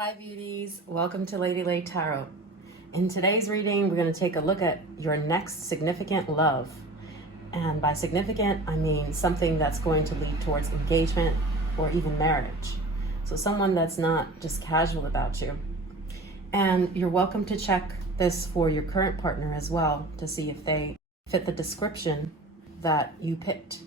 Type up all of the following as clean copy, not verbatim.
Hi beauties, welcome to Lady Lay Tarot. In today's reading, we're going to take a look at your next significant love. And by significant, I mean something that's going to lead towards engagement or even marriage. So someone that's not just casual about you. And you're welcome to check this for your current partner as well to see if they fit the description that you picked.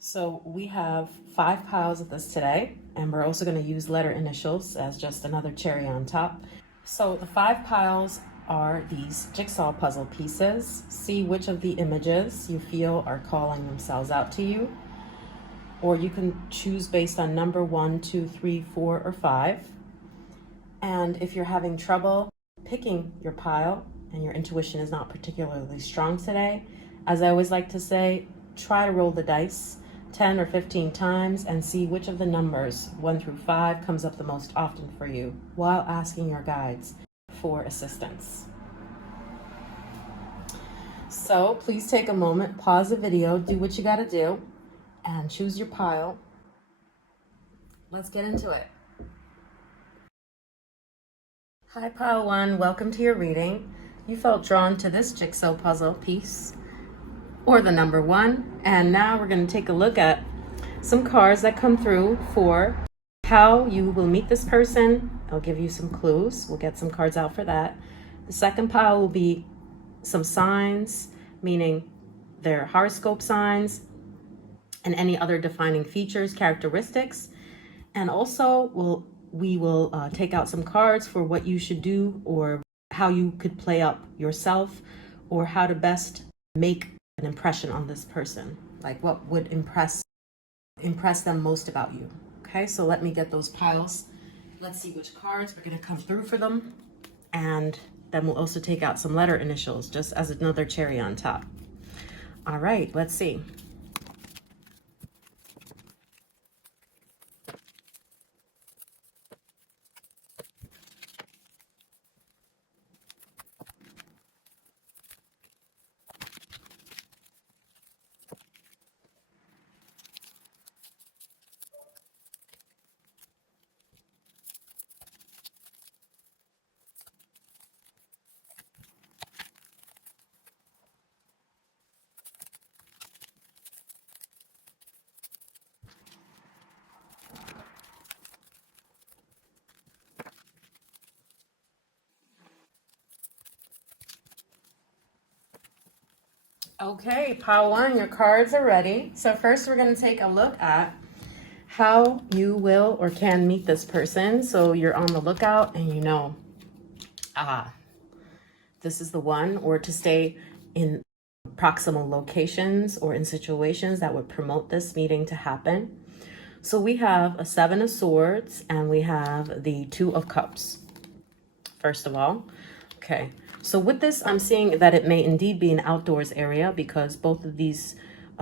So we have 5 piles of this today, and we're also going to use letter initials as just another cherry on top. So the 5 piles are these jigsaw puzzle pieces. See which of the images you feel are calling themselves out to you, or you can choose based on number 1, 2, 3, 4, or 5. And if you're having trouble picking your pile and your intuition is not particularly strong today, as I always like to say, try to roll the dice 10 or 15 times and see which of the numbers 1 through 5 comes up the most often for you while asking your guides for assistance. So please take a moment, pause the video, do what you gotta do, and choose your pile. Let's get into it. Hi pile 1, welcome to your reading. You felt drawn to this jigsaw puzzle piece or the number 1, and now we're going to take a look at some cards that come through for how you will meet this person. I'll give you some clues. We'll get some cards out for that. The second pile will be some signs, meaning their horoscope signs and any other defining features, characteristics. And also we will take out some cards for what you should do or how you could play up yourself or how to best make an impression on this person, like what would impress them most about you. Okay, so let me get those piles. Let's see which cards are going to come through for them, and then we'll also take out some letter initials just as another cherry on top. All right, let's see. Okay, pile 1, your cards are ready. So first we're going to take a look at how you will or can meet this person. So you're on the lookout and you know, this is the one, or to stay in proximal locations or in situations that would promote this meeting to happen. So we have a 7 of Swords and we have the 2 of Cups. First of all, okay. So with this, I'm seeing that it may indeed be an outdoors area because both of these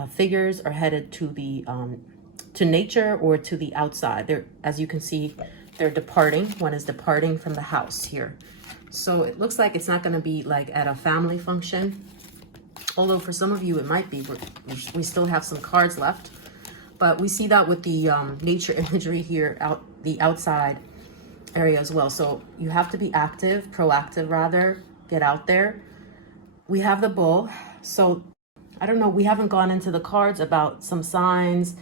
figures are headed to the to nature or to the outside. They're, as you can see, they're departing. One is departing from the house here. So it looks like it's not going to be like at a family function. Although for some of you it might be. We still have some cards left. But we see that with the nature imagery here, the outside area as well. So you have to be active, proactive rather. Get out there. We have the Bull. So I don't know, we haven't gone into the cards about some signs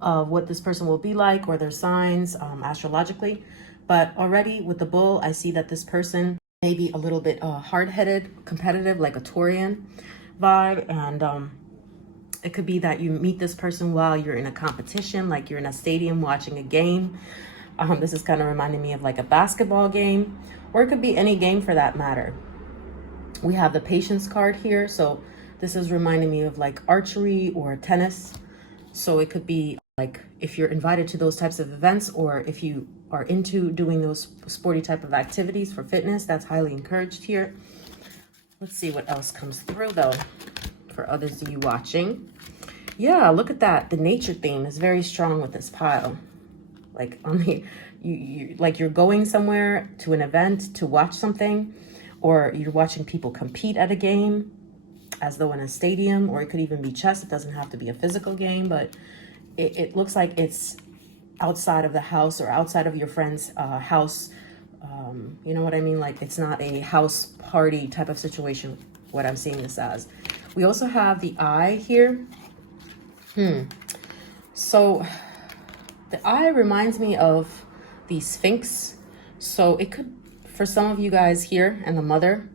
of what this person will be like or their signs astrologically. But already with the Bull, I see that this person may be a little bit hard-headed, competitive, like a Taurian vibe. And it could be that you meet this person while you're in a competition, like you're in a stadium watching a game. This is kind of reminding me of like a basketball game, or it could be any game for that matter. We have the Patience card here. So this is reminding me of like archery or tennis. So it could be like if you're invited to those types of events, or if you are into doing those sporty type of activities for fitness, that's highly encouraged here. Let's see what else comes through though for others of you watching. Yeah, look at that. The nature theme is very strong with this pile. Like on the, like you're going somewhere to an event to watch something, or you're watching people compete at a game as though in a stadium, or it could even be chess. It doesn't have to be a physical game, but it looks like it's outside of the house or outside of your friend's house You know what I mean? Like it's not a house party type of situation, what I'm seeing this as. We also have the eye here. So the eye reminds me of the Sphinx. So it could, for some of you guys here, and the mother,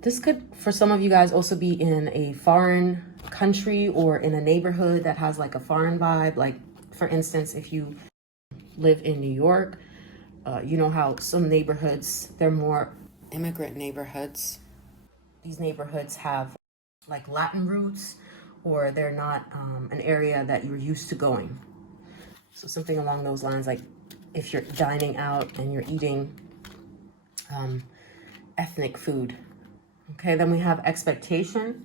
this could, for some of you guys, also be in a foreign country or in a neighborhood that has like a foreign vibe. Like, for instance, if you live in New York, you know how some neighborhoods, they're more immigrant neighborhoods. These neighborhoods have like Latin roots, or they're not an area that you're used to going. So something along those lines, like if you're dining out and you're eating ethnic food. Okay, then we have expectation.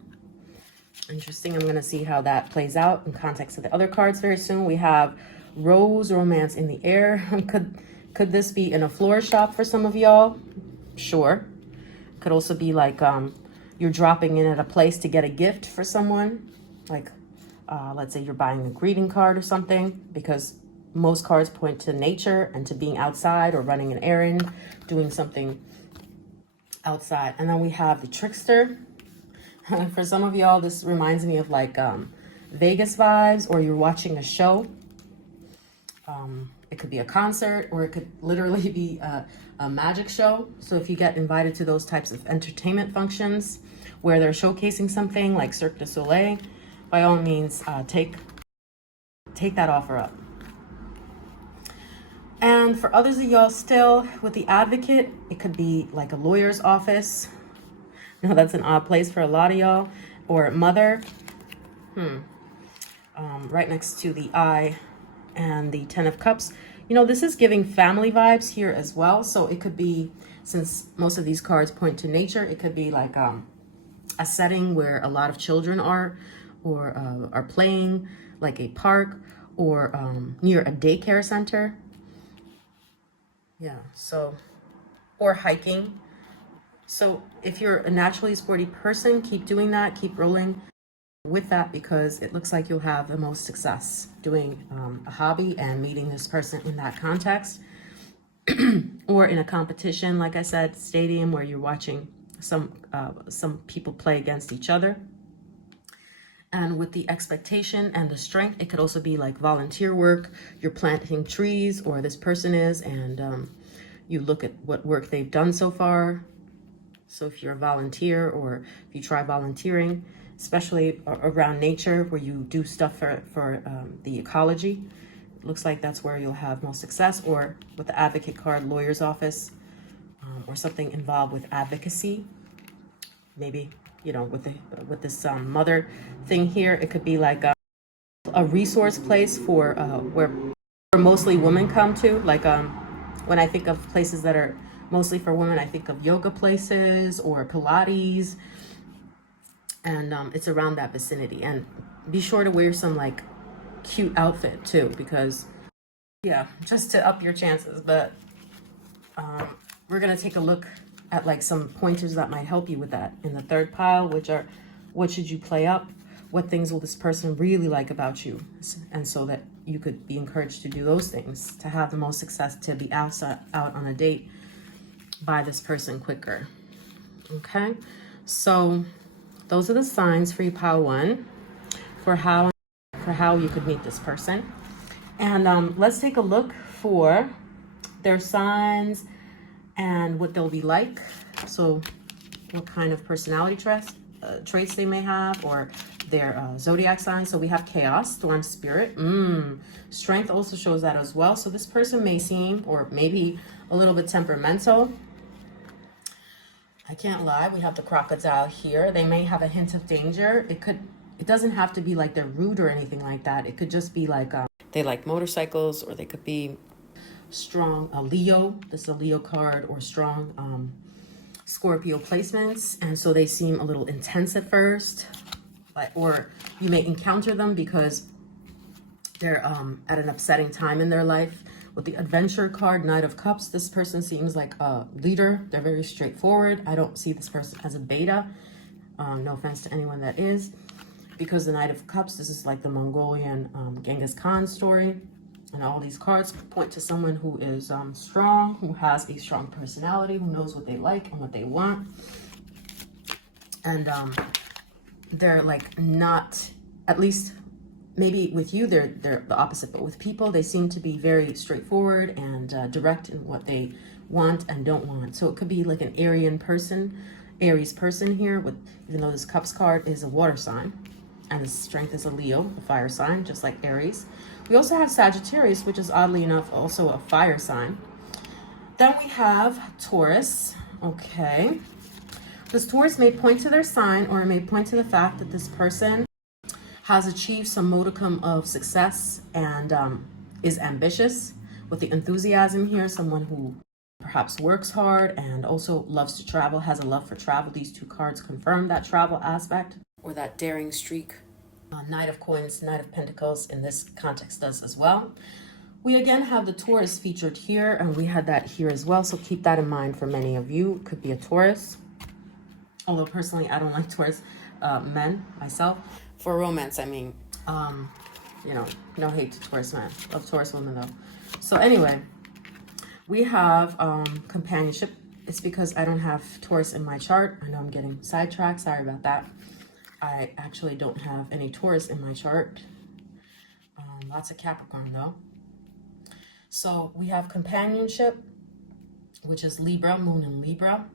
Interesting. I'm going to see how that plays out in context of the other cards very soon. We have rose, romance in the air. Could this be in a floral shop for some of y'all? Sure. Could also be like you're dropping in at a place to get a gift for someone. Like let's say you're buying a greeting card or something, because most cards point to nature and to being outside or running an errand, doing something outside. And then we have the trickster. For some of y'all, this reminds me of like Vegas vibes, or you're watching a show. It could be a concert, or it could literally be a magic show. So if you get invited to those types of entertainment functions where they're showcasing something like Cirque du Soleil, by all means, take that offer up. And for others of y'all still with the advocate, it could be like a lawyer's office. No, that's an odd place for a lot of y'all. Or mother. Right next to the eye and the 10 of cups. You know, this is giving family vibes here as well. So it could be, since most of these cards point to nature, it could be like a setting where a lot of children are, or are playing, like a park, or near a daycare center. Yeah, so, or hiking. So if you're a naturally sporty person, keep doing that, keep rolling with that, because it looks like you'll have the most success doing a hobby and meeting this person in that context. Or in a competition, like I said, stadium, where you're watching some people play against each other. And with the expectation and the strength, it could also be like volunteer work. You're planting trees, or this person is, and you look at what work they've done so far. So if you're a volunteer, or if you try volunteering, especially around nature, where you do stuff for the ecology, it looks like that's where you'll have most success. Or with the advocate card, lawyer's office, or something involved with advocacy. Maybe, you know, with this mother thing here, it could be like a resource place for where mostly women come to. Like when I think of places that are mostly for women, I think of yoga places or Pilates, and it's around that vicinity. And be sure to wear some like cute outfit too, because yeah, just to up your chances. But we're gonna take a look at like some pointers that might help you with that in the third pile, which are, what should you play up? What things will this person really like about you? And so that you could be encouraged to do those things to have the most success, to be out on a date by this person quicker. Okay, so those are the signs for you, pile one, for how you could meet this person. And let's take a look for their signs and what they'll be like. So what kind of personality traits they may have, or their zodiac sign. So we have chaos, storm spirit. Strength also shows that as well. So this person may seem, or maybe a little bit temperamental. I can't lie, we have the crocodile here. They may have a hint of danger. It doesn't have to be like they're rude or anything like that. It could just be like they like motorcycles, or they could be strong, a Leo. This is a Leo card, or strong Scorpio placements. And so they seem a little intense at first, or you may encounter them because they're at an upsetting time in their life. With the adventure card, Knight of Cups, this person seems like a leader. They're very straightforward. I don't see this person as a beta. No offense to anyone that is, because the Knight of Cups, this is like the Mongolian Genghis Khan story. And all these cards point to someone who is strong, who has a strong personality, who knows what they like and what they want. And they're like not, at least maybe with you, they're the opposite. But with people, they seem to be very straightforward and direct in what they want and don't want. So it could be like an Aries person here, with, even though this Cups card is a water sign. And the strength is a Leo, a fire sign, just like Aries. We also have Sagittarius, which is oddly enough also a fire sign. Then we have Taurus. Okay. This Taurus may point to their sign, or it may point to the fact that this person has achieved some modicum of success and is ambitious. With the enthusiasm here, someone who perhaps works hard and also loves to travel, has a love for travel. These two cards confirm that travel aspect, or that daring streak. Knight of Coins, Knight of Pentacles in this context does as well. We again have the Taurus featured here, and we had that here as well. So keep that in mind for many of you. It could be a Taurus. Although personally, I don't like Taurus men myself. For romance, I mean, you know, no hate to Taurus men. Love Taurus women though. So anyway, we have companionship. It's because I don't have Taurus in my chart. I know I'm getting sidetracked. Sorry about that. I actually don't have any Taurus in my chart. Lots of Capricorn though. So we have companionship, which is Libra, moon in Libra.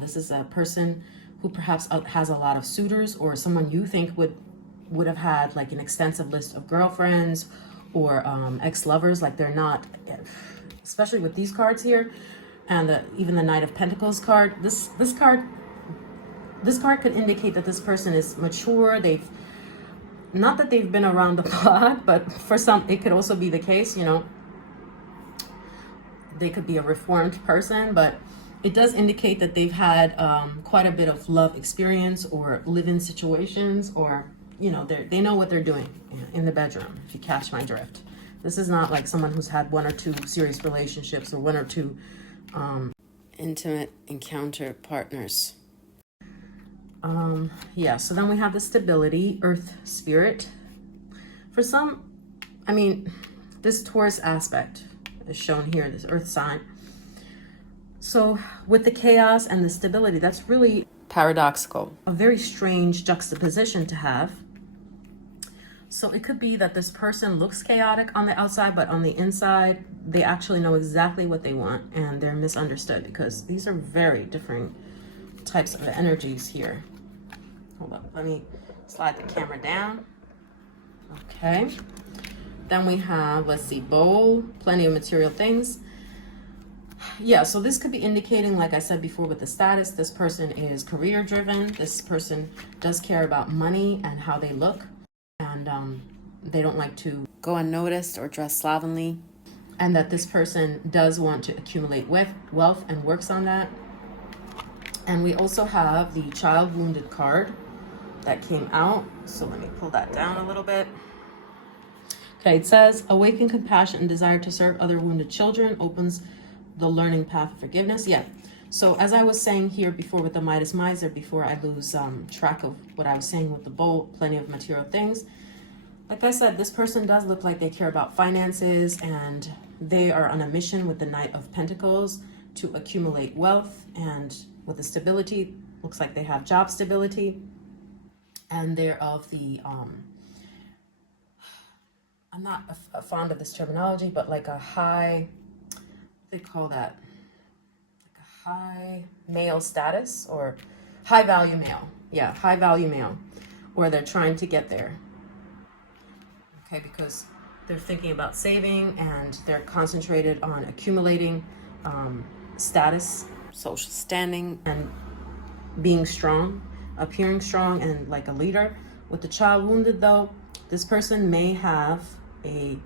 This is a person who perhaps has a lot of suitors, or someone you think would have had like an extensive list of girlfriends or ex-lovers. Like they're not, especially with these cards here, and even the Knight of Pentacles card. This card could indicate that this person is mature. Not that they've been around the block, but for some, it could also be the case, you know, they could be a reformed person, but it does indicate that they've had quite a bit of love experience or live-in situations, or, you know, they know what they're doing in the bedroom, if you catch my drift. This is not like someone who's had one or two serious relationships or one or two intimate encounter partners. Yeah, so then we have the stability, earth spirit. For some, I mean, this Taurus aspect is shown here, this earth sign. So with the chaos and the stability, that's really paradoxical, a very strange juxtaposition to have. So it could be that this person looks chaotic on the outside, but on the inside, they actually know exactly what they want, and they're misunderstood, because these are very different types of energies here. Hold up, let me slide the camera down. Okay. Then we have, let's see, bowl, plenty of material things. Yeah, so this could be indicating, like I said before with the status, this person is career driven. This person does care about money and how they look. And they don't like to go unnoticed or dress slovenly. And that this person does want to accumulate wealth and works on that. And we also have the child wounded card that came out. So let me pull that down a little bit. Okay, it says, awaken compassion and desire to serve other wounded children opens the learning path of forgiveness. Yeah. So as I was saying here before with the Midas Miser, before I lose track of what I was saying with the bowl, plenty of material things. Like I said, this person does look like they care about finances, and they are on a mission with the Knight of Pentacles to accumulate wealth, and with the stability, looks like they have job stability, and they're of the, I'm not fond of this terminology, but like a high, they call that like a high male status, or high value male. Yeah, high value male, or they're trying to get there. Okay, because they're thinking about saving, and they're concentrated on accumulating status, social standing, and being strong, appearing strong, and like a leader. With the child wounded though, this person may have a,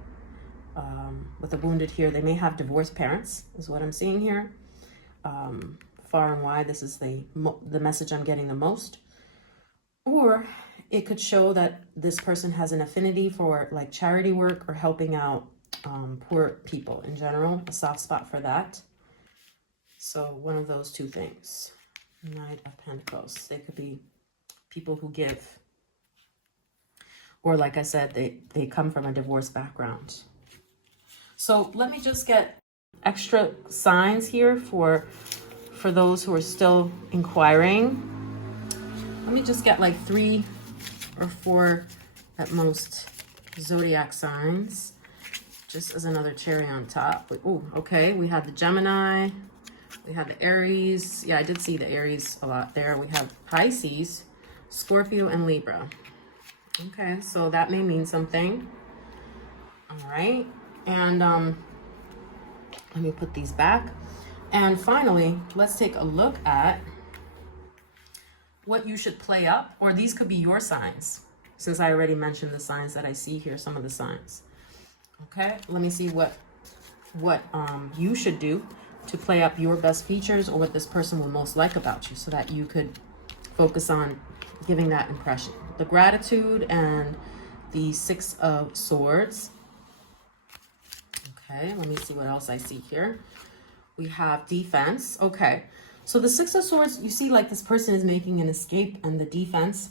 with the wounded here, they may have divorced parents, is what I'm seeing here. Far and wide, this is the message I'm getting the most. Or it could show that this person has an affinity for like charity work or helping out poor people in general, a soft spot for that. So one of those two things. Knight of Pentacles. They could be people who give. Or like I said, they come from a divorce background. So let me just get extra signs here for those who are still inquiring. Let me just get like 3 or 4 at most zodiac signs, just as another cherry on top. Oh, okay, we had the Gemini, we had the Aries. Yeah, I did see the Aries a lot there. We have Pisces, Scorpio, and Libra. Okay, so that may mean something. All right, and let me put these back. And finally, let's take a look at what you should play up, or these could be your signs, since I already mentioned the signs that I see here, some of the signs. Okay, let me see what you should do to play up your best features, or what this person will most like about you, so that you could focus on giving that impression. The Gratitude and the 6 of Swords. Okay, let me see what else I see here. We have Defense. Okay, so the 6 of Swords, you see like this person is making an escape, and the Defense.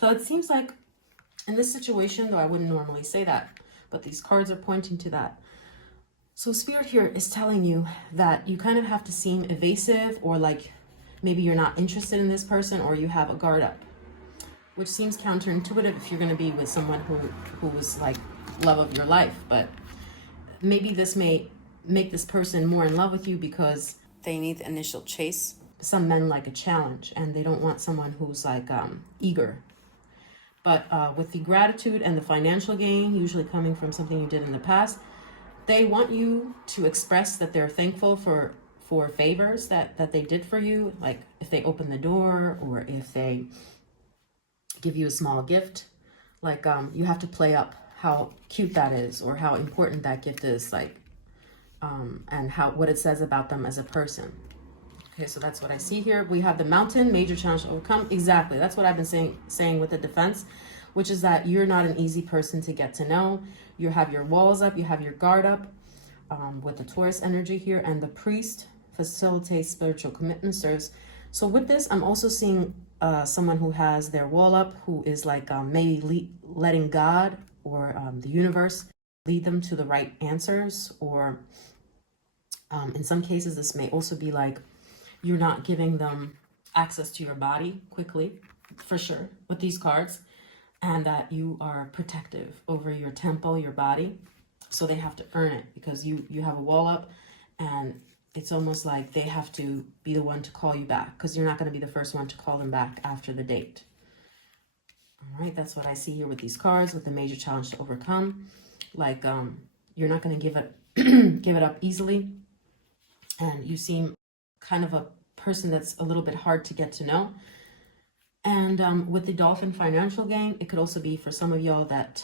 So it seems like in this situation, though I wouldn't normally say that, but these cards are pointing to that. So Spirit here is telling you that you kind of have to seem evasive, or like maybe you're not interested in this person, or you have a guard up, which seems counterintuitive if you're going to be with someone who was like love of your life. But maybe this may make this person more in love with you because they need the initial chase. Some men like a challenge, and they don't want someone who's like eager. But with the Gratitude and the financial gain, usually coming from something you did in the past, they want you to express that they're thankful for favors that they did for you, like if they open the door, or if they give you a small gift. Like you have to play up how cute that is, or how important that gift is, like and what it says about them as a person. Okay, so that's what I see here. We have the Mountain, major challenge to overcome. Exactly, that's what I've been saying with the Defense, which is that you're not an easy person to get to know. You have your walls up, you have your guard up, with the Taurus energy here. And the Priest facilitates spiritual commitment, serves. So with this, I'm also seeing someone who has their wall up, who is like maybe letting God or the universe lead them to the right answers. Or in some cases, this may also be like you're not giving them access to your body quickly, for sure, with these cards, and that you are protective over your temple, your body. So they have to earn it, because you have a wall up, and it's almost like they have to be the one to call you back, because you're not going to be the first one to call them back after the date. All right, that's what I see here with these cards, with the major challenge to overcome. Like you're not going to give it up easily, and you seem kind of a person that's a little bit hard to get to know. And with the Dolphin financial gain, it could also be for some of y'all that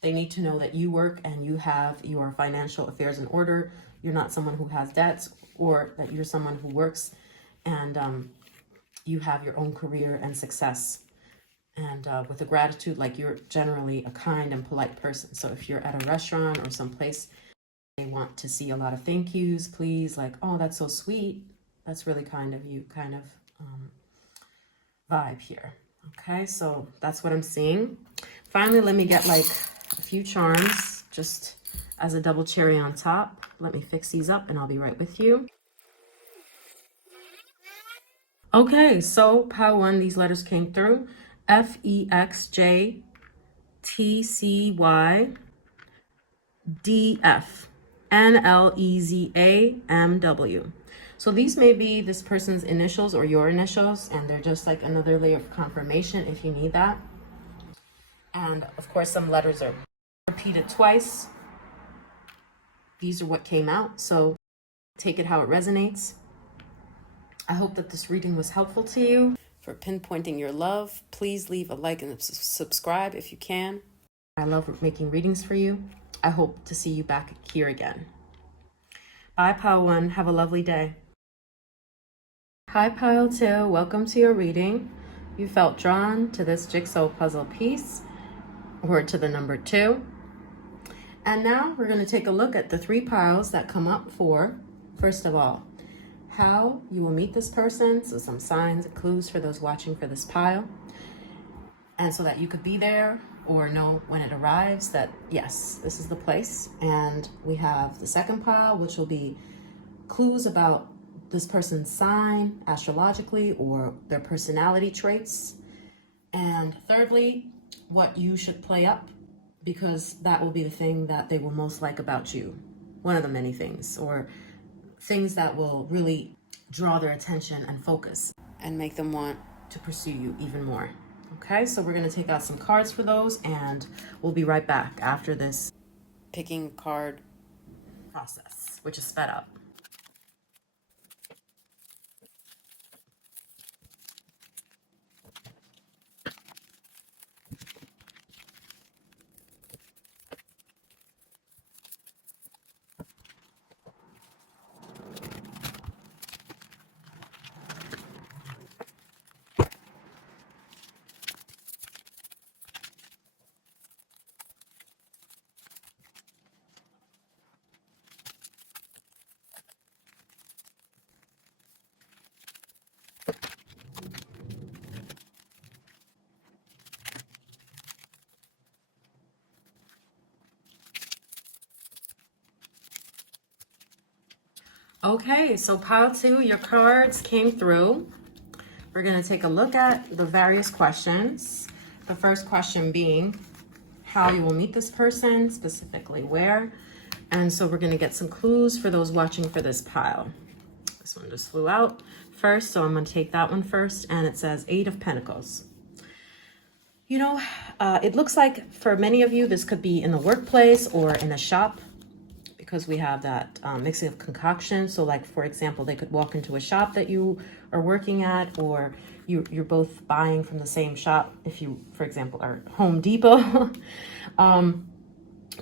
they need to know that you work and you have your financial affairs in order. You're not someone who has debts, or that you're someone who works and you have your own career and success. And with the Gratitude, like you're generally a kind and polite person. So if you're at a restaurant or someplace, they want to see a lot of thank yous, please, like, oh, that's so sweet. That's really kind of you, kind of vibe here. Okay, so that's what I'm seeing. Finally, let me get like a few charms, just as a double cherry on top. Let me fix these up and I'll be right with you. Okay, so pile 1, these letters came through. FEXJTCYDF. NLEZAMW. So these may be this person's initials or your initials, and they're just like another layer of confirmation if you need that. And of course, some letters are repeated twice. These are what came out, so take it how it resonates. I hope that this reading was helpful to you. For pinpointing your love, please leave a like and subscribe if you can. I love making readings for you. I hope to see you back here again. Bye, Pile 1. Have a lovely day. Hi, Pile 2. Welcome to your reading. You felt drawn to this jigsaw puzzle piece, or to the number 2. And now we're going to take a look at the 3 piles that come up for, first of all, how you will meet this person. So some signs and clues for those watching for this pile. And so that you could be there or know when it arrives that, yes, this is the place. And we have the second pile, which will be clues about this person's sign astrologically or their personality traits. And thirdly, what you should play up, because that will be the thing that they will most like about you. One of the many things, or things that will really draw their attention and focus and make them want to pursue you even more. Okay, so we're going to take out some cards for those, and we'll be right back after this picking card process, which is sped up. Okay, so pile 2, your cards came through. We're going to take a look at the various questions. The first question being how you will meet this person, specifically where. And so we're going to get some clues for those watching for this pile. This one just flew out first, so I'm going to take that one first. And it says 8 of Pentacles. You know, it looks like for many of you, this could be in the workplace or in a shop, because we have that mixing of concoction. So like, for example, they could walk into a shop that you are working at, or you're both buying from the same shop. If you, for example, are Home Depot.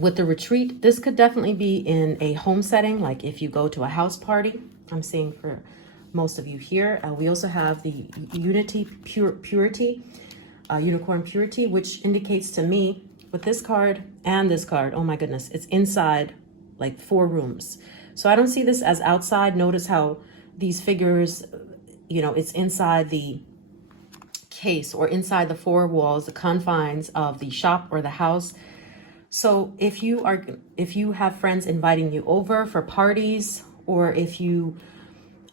With the retreat, this could definitely be in a home setting, like if you go to a house party. I'm seeing for most of you here. We also have the purity, unicorn purity, which indicates to me with this card and this card, oh my goodness, it's inside like 4 rooms. So I don't see this as outside. Notice how these figures, you know, it's inside the case or inside the 4 walls, the confines of the shop or the house. So if you have friends inviting you over for parties, or if you,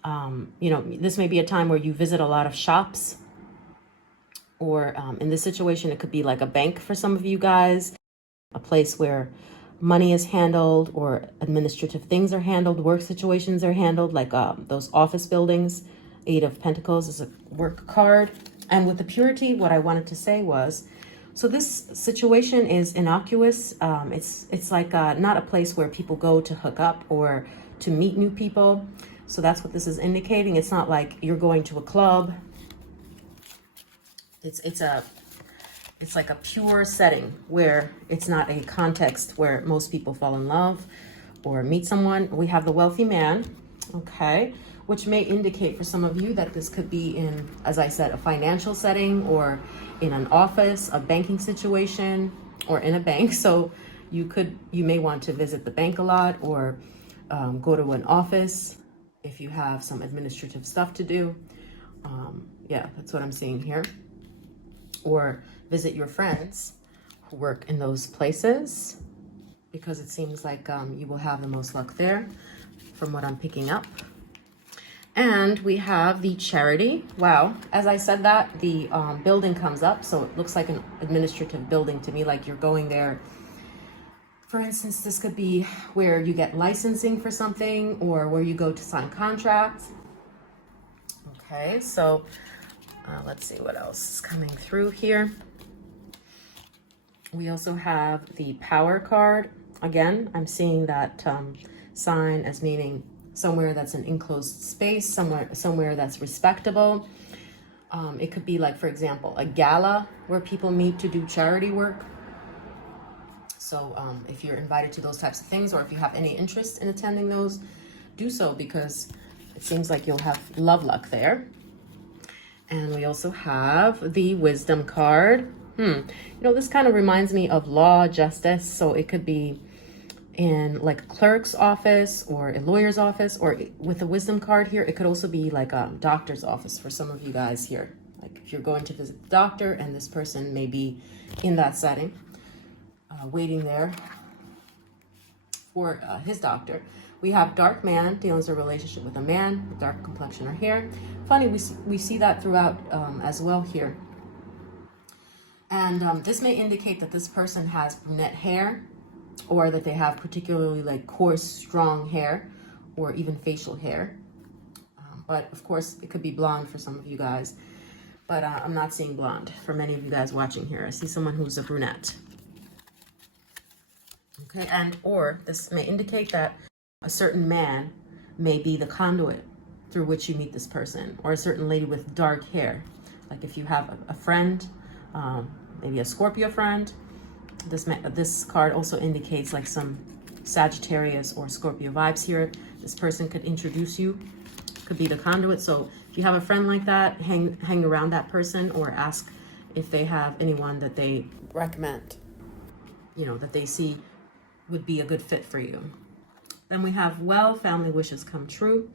you know, this may be a time where you visit a lot of shops, or in this situation, it could be like a bank for some of you guys, a place where money is handled or administrative things are handled, work situations are handled, like those office buildings. 8 of Pentacles is a work card. And with the purity, what I wanted to say was, so this situation is innocuous. It's like not a place where people go to hook up or to meet new people. So that's what this is indicating. It's not like you're going to a club. It's like a pure setting where it's not a context where most people fall in love or meet someone. We have the wealthy man, okay, which may indicate for some of you that this could be in, as I said, a financial setting, or in an office, a banking situation, or in a bank. So you may want to visit the bank a lot, or go to an office if you have some administrative stuff to do. Yeah, that's what I'm seeing here. Or visit your friends who work in those places, because it seems like you will have the most luck there from what I'm picking up. And we have the charity. Wow, as I said that, the building comes up, so it looks like an administrative building to me, like you're going there. For instance, this could be where you get licensing for something, or where you go to sign contracts. Okay, so let's see what else is coming through here. We also have the Power card. Again, I'm seeing that sign as meaning somewhere that's an enclosed space, somewhere that's respectable. It could be like, for example, a gala where people meet to do charity work. So if you're invited to those types of things, or if you have any interest in attending those, do so, because it seems like you'll have love luck there. And we also have the Wisdom card. You know, this kind of reminds me of law, justice. So it could be in like a clerk's office or a lawyer's office, or with the Wisdom card here, it could also be like a doctor's office for some of you guys here, Like if you're going to visit the doctor and this person may be in that setting, waiting there for his doctor. We have dark man, dealing with a relationship with a man with dark complexion or hair. Funny, we see that throughout as well here. And this may indicate that this person has brunette hair, or that they have particularly like coarse, strong hair, or even facial hair. But of course, it could be blonde for some of you guys. But I'm not seeing blonde for many of you guys watching here. I see someone who's a brunette. Okay, and or this may indicate that a certain man may be the conduit through which you meet this person, or a certain lady with dark hair. Like if you have a friend, maybe a Scorpio friend, this card also indicates like some Sagittarius or Scorpio vibes here. This person could introduce you, could be the conduit. So if you have a friend like that, hang around that person, or ask if they have anyone that they recommend, you know, that they see would be a good fit for you. Then we have, well, family wishes come true.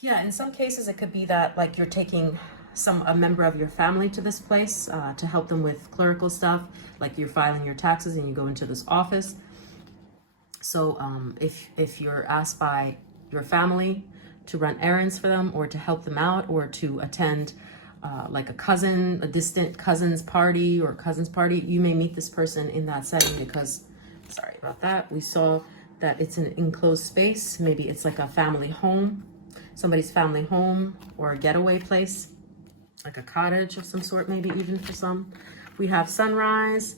Yeah, in some cases it could be that like you're taking a member of your family to this place to help them with clerical stuff, like you're filing your taxes and you go into this office. So if you're asked by your family to run errands for them, or to help them out, or to attend like a distant cousin's party or cousin's party, you may meet this person in that setting because, sorry about that, we saw that it's an enclosed space. Maybe it's like a family home, somebody's family home, or a getaway place, like a cottage of some sort, maybe even for some. We have sunrise.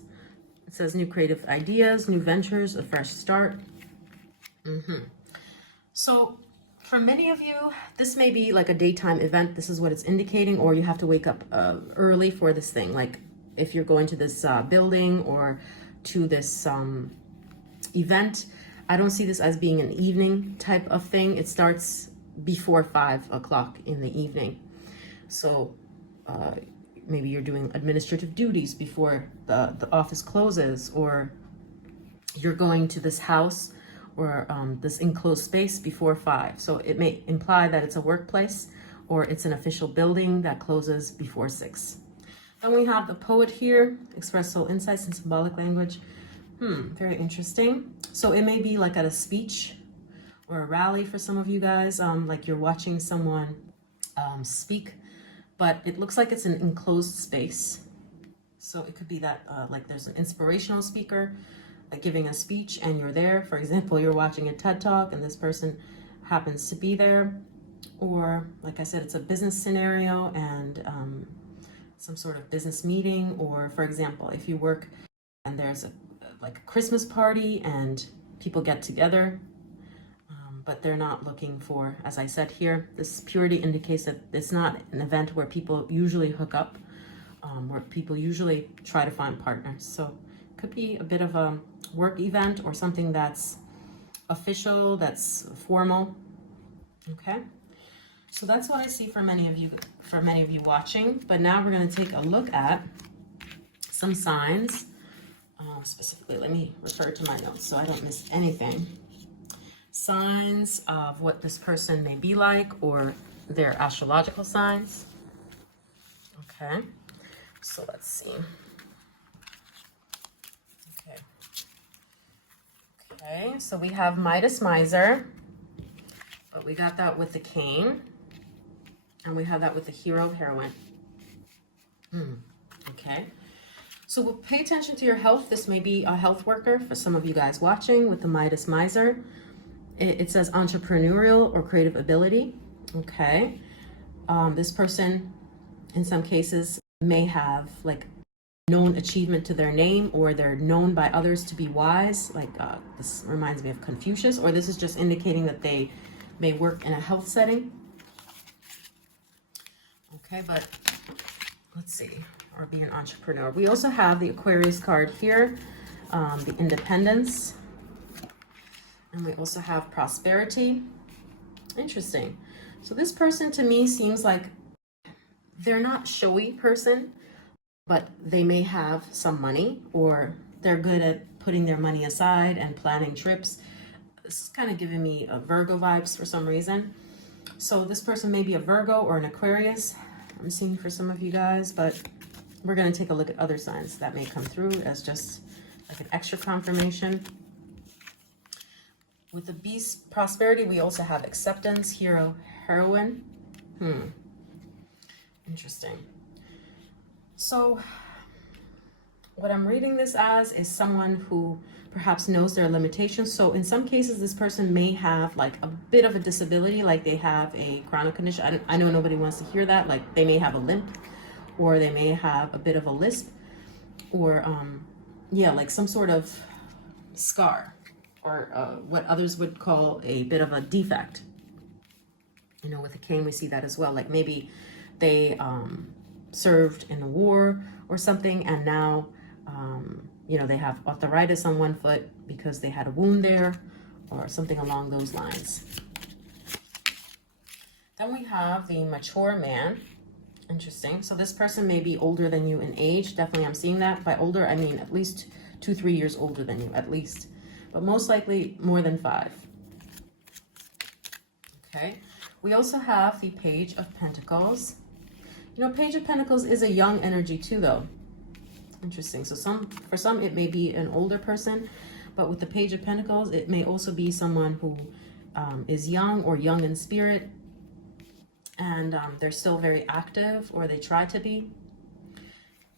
It says new creative ideas, new ventures, a fresh start. So for many of you, this may be like a daytime event. This is what it's indicating, or you have to wake up early for this thing. Like if you're going to this building or to this event, I don't see this as being an evening type of thing. It starts before 5 o'clock in the evening. So maybe you're doing administrative duties before the office closes, or you're going to this house or this enclosed space before 5. So it may imply that it's a workplace, or it's an official building that closes before 6. Then we have the poet here, express soul insights and symbolic language. Very interesting. So it may be like at a speech or a rally for some of you guys, like you're watching someone speak, but it looks like it's an enclosed space. So it could be that like there's an inspirational speaker giving a speech and you're there. For example, you're watching a TED Talk and this person happens to be there. Or like I said, it's a business scenario and some sort of business meeting. Or for example, if you work and there's like a Christmas party and people get together, but they're not looking for, as I said here, this purity indicates that it's not an event where people usually hook up, where people usually try to find partners. So it could be a bit of a work event or something that's official, that's formal. Okay, so that's what I see for many of you watching. But now we're going to take a look at some signs. Specifically, let me refer to my notes so I don't miss anything. Signs of what this person may be like, or their astrological signs. Okay, so let's see. Okay, so we have Midas Miser, but we got that with the cane, and we have that with the Hero Heroine. Okay. So we'll pay attention to your health. This may be a health worker for some of you guys watching with the Midas Miser. It says entrepreneurial or creative ability. Okay. This person, in some cases, may have like known achievement to their name, or they're known by others to be wise. Like this reminds me of Confucius, or this is just indicating that they may work in a health setting. Okay, but let's see. Or be an entrepreneur. We also have the Aquarius card here, the Independence, and we also have Prosperity. Interesting. So this person to me seems like they're not showy person, but they may have some money, or they're good at putting their money aside and planning trips. This is kind of giving me a Virgo vibes for some reason. So this person may be a Virgo or an Aquarius. I'm seeing for some of you guys, but we're going to take a look at other signs that may come through as just like an extra confirmation. With the beast prosperity, we also have acceptance, hero, heroine. Interesting. So what I'm reading this as is someone who perhaps knows their limitations. So in some cases, this person may have like a bit of a disability, like they have a chronic condition. I know nobody wants to hear that. Like they may have a limp, or they may have a bit of a lisp, or yeah, like some sort of scar, or what others would call a bit of a defect. You know, with the cane, we see that as well. Like maybe they served in the war or something, and now, you know, they have arthritis on one foot because they had a wound there or something along those lines. Then we have the mature man. Interesting. So this person may be older than you in age. Definitely, I'm seeing that. By older, I mean at least 2-3 years older than you, at least. But most likely more than 5. Okay. We also have the Page of Pentacles. You know, Page of Pentacles is a young energy too, though. Interesting. So for some, it may be an older person, but with the Page of Pentacles, it may also be someone who is young or young in spirit, and they're still very active, or they try to be.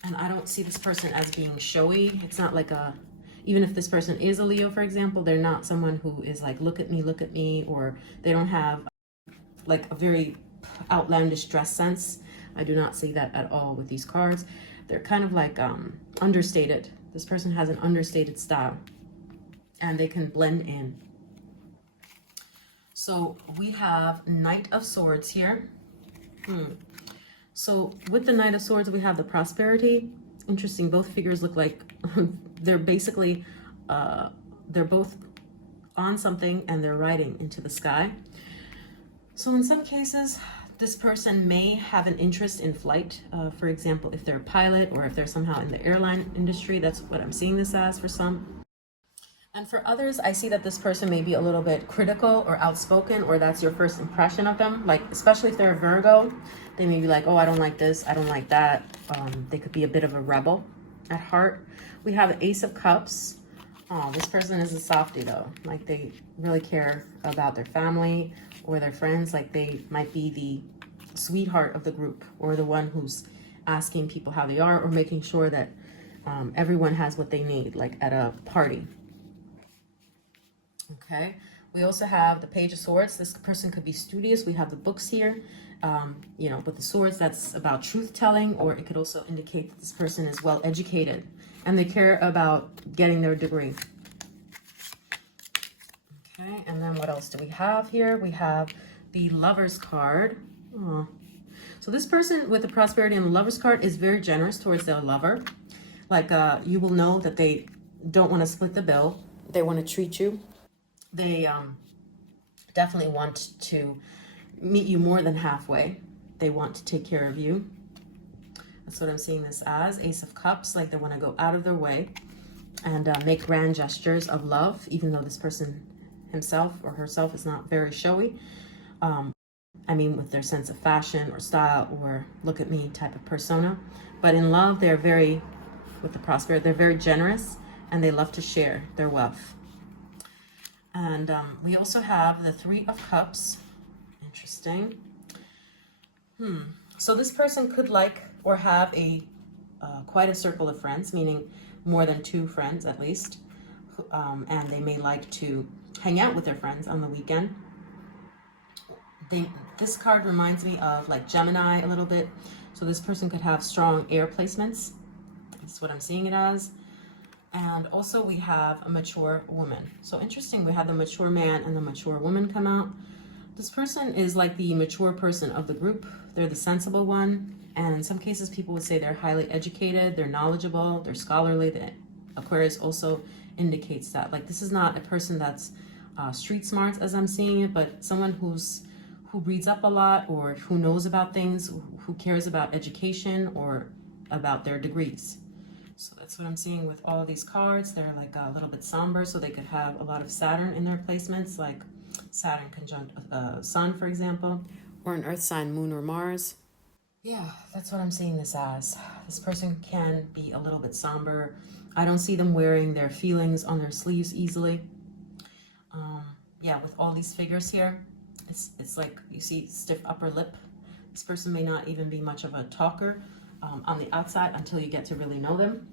And I don't see this person as being showy. It's not like even if this person is a Leo, for example, they're not someone who is like, look at me, or they don't have like a very outlandish dress sense. I do not see that at all with these cards. They're kind of like understated. This person has an understated style, and they can blend in. So we have Knight of Swords here. So with the Knight of Swords, we have the prosperity. Interesting. Both figures look like they're basically, they're both on something and they're riding into the sky. So in some cases, this person may have an interest in flight. For example, if they're a pilot or if they're somehow in the airline industry, that's what I'm seeing this as for some. And for others, I see that this person may be a little bit critical or outspoken, or that's your first impression of them. Like, especially if they're a Virgo, they may be like, oh, I don't like this, I don't like that. They could be a bit of a rebel at heart. We have the Ace of Cups. Oh, this person is a softie though. Like they really care about their family or their friends. Like they might be the sweetheart of the group, or the one who's asking people how they are, or making sure that everyone has what they need, like at a party. Okay, we also have the Page of Swords. This person could be studious. We have the books here. You know, with the swords, that's about truth telling, or it could also indicate that this person is well educated and they care about getting their degree. Okay, and then what else do we have here? We have the Lover's card. Oh. So this person with the prosperity and the Lover's card is very generous towards their lover. Like you will know that they don't want to split the bill. They want to treat you. They definitely want to meet you more than halfway. They want to take care of you. That's what I'm seeing this as. Ace of Cups, like they want to go out of their way and make grand gestures of love, even though this person himself or herself is not very showy. I mean, with their sense of fashion or style or look at me type of persona. But in love, they're very, with the prosperity, they're very generous and they love to share their wealth. And we also have the Three of Cups. Interesting. So this person could like or have a quite a circle of friends, meaning more than 2 friends at least. And they may like to hang out with their friends on the weekend. This card reminds me of like Gemini a little bit. So this person could have strong air placements. That's what I'm seeing it as. And also we have a mature woman. So interesting, we have the mature man and the mature woman come out. This person is like the mature person of the group. They're the sensible one. And in some cases, people would say they're highly educated, they're knowledgeable, they're scholarly. The Aquarius also indicates that. Like this is not a person that's street smart as I'm seeing it, but someone who reads up a lot, or who knows about things, who cares about education or about their degrees. So that's what I'm seeing with all of these cards. They're like a little bit somber, so they could have a lot of Saturn in their placements, like Saturn conjunct Sun, for example, or an Earth sign, Moon or Mars. Yeah, that's what I'm seeing this as. This person can be a little bit somber. I don't see them wearing their feelings on their sleeves easily. Yeah, with all these figures here, it's like you see stiff upper lip. This person may not even be much of a talker on the outside until you get to really know them.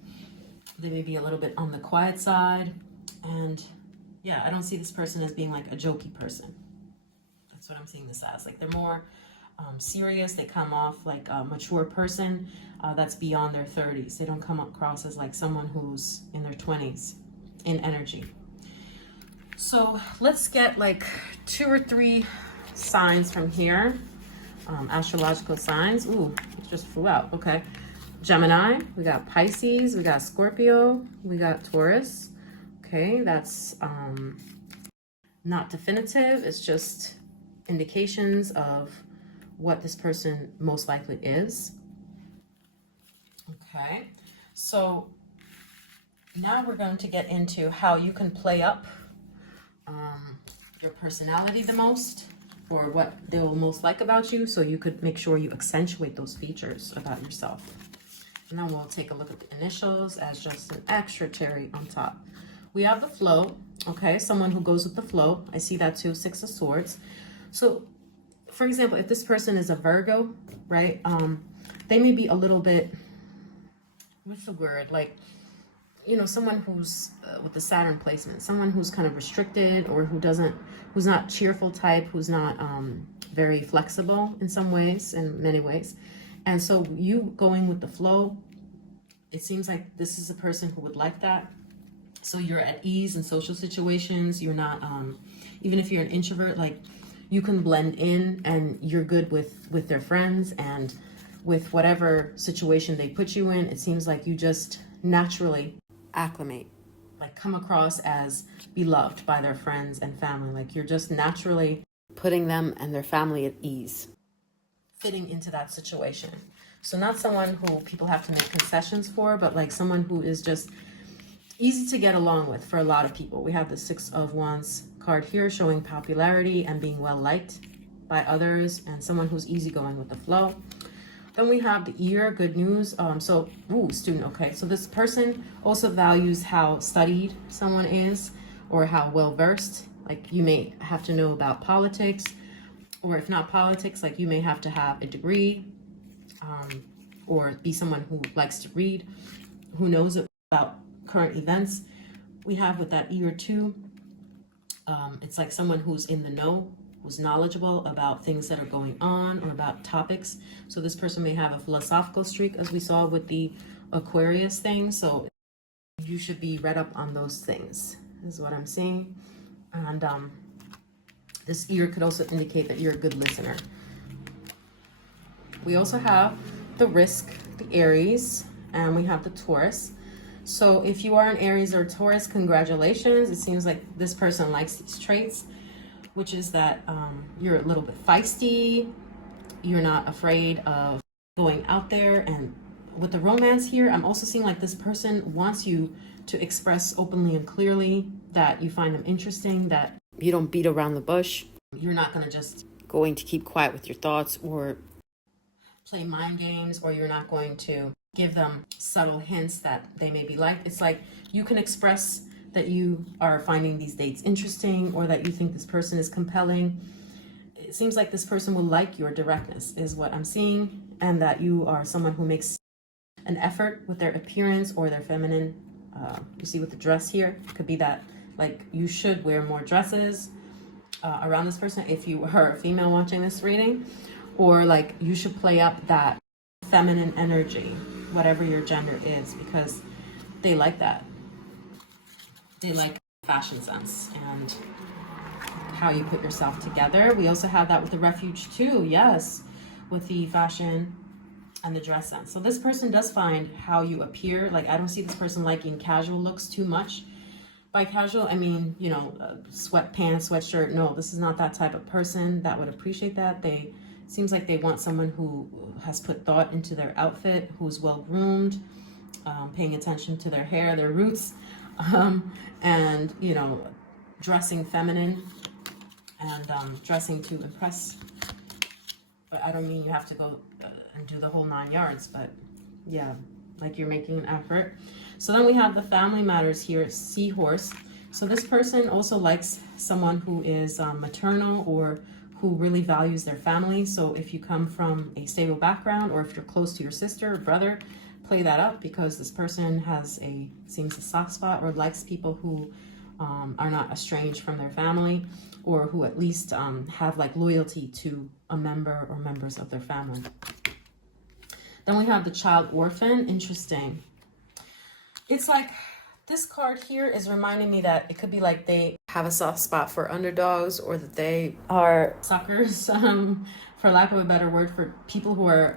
They may be a little bit on the quiet side. And yeah, I don't see this person as being like a jokey person. That's what I'm seeing this as. Like they're more serious. They come off like a mature person that's beyond their 30s. They don't come across as like someone who's in their 20s in energy. So let's get like 2 or 3 signs from here. Astrological signs. Ooh, it just flew out. Okay. Gemini, we got Pisces, we got Scorpio, we got Taurus. Okay, that's not definitive. It's just indications of what this person most likely is. Okay, so now we're going to get into how you can play up your personality the most, or what they will most like about you, so you could make sure you accentuate those features about yourself. And then we'll take a look at the initials as just an extra cherry on top. We have the flow, okay? Someone who goes with the flow. I see that too, 6 of Swords. So, for example, if this person is a Virgo, right? They may be a little bit, what's the word? Like, you know, someone who's with the Saturn placement, someone who's kind of restricted, or who's not cheerful type, who's not very flexible in some ways, in many ways. And so you going with the flow, it seems like this is a person who would like that. So you're at ease in social situations. You're not, even if you're an introvert, like you can blend in and you're good with their friends and with whatever situation they put you in. It seems like you just naturally acclimate, like come across as beloved by their friends and family. Like you're just naturally putting them and their family at ease, fitting into that situation. So not someone who people have to make concessions for, but like someone who is just easy to get along with for a lot of people. We have the 6 of Wands card here showing popularity and being well liked by others, and someone who's easygoing with the flow. Then we have the ear, good news. Student, okay. So this person also values how studied someone is or how well versed. Like you may have to know about politics, or if not politics, like you may have to have a degree, or be someone who likes to read, who knows about current events. We have with that ear too, it's like someone who's in the know, who's knowledgeable about things that are going on or about topics. So this person may have a philosophical streak, as we saw with the Aquarius thing. So you should be read up on those things, is what I'm seeing. And this ear could also indicate that you're a good listener. We also have the risk, the Aries, and we have the Taurus. So if you are an Aries or Taurus, congratulations. It seems like this person likes these traits, which is that you're a little bit feisty. You're not afraid of going out there. And with the romance here, I'm also seeing like this person wants you to express openly and clearly that you find them interesting, that you don't beat around the bush. You're not going to just going to keep quiet with your thoughts or play mind games, or you're not going to give them subtle hints that they may be liked. It's like you can express that you are finding these dates interesting, or that you think this person is compelling. It seems like this person will like your directness, is what I'm seeing, and that you are someone who makes an effort with their appearance or their feminine. You see with the dress here, it could be that like you should wear more dresses around this person if you are a female watching this reading, or like you should play up that feminine energy, whatever your gender is, because they like that. They like fashion sense and how you put yourself together. We also have that with the refuge too, yes, with the fashion and the dress sense. So this person does find how you appear. Like I don't see this person liking casual looks too much. By casual, I mean, you know, sweatpants, sweatshirt. No, this is not that type of person that would appreciate that. Seems like they want someone who has put thought into their outfit, who's well groomed, paying attention to their hair, their roots, and, you know, dressing feminine and dressing to impress. But I don't mean you have to go and do the whole 9 yards, but yeah, like you're making an effort. So then we have the family matters here, seahorse. So this person also likes someone who is maternal or who really values their family. So if you come from a stable background, or if you're close to your sister or brother, play that up, because this person seems a soft spot, or likes people who are not estranged from their family, or who at least have like loyalty to a member or members of their family. Then we have the child orphan. Interesting. It's like this card here is reminding me that it could be like they have a soft spot for underdogs, or that they are suckers, for lack of a better word, for people who are,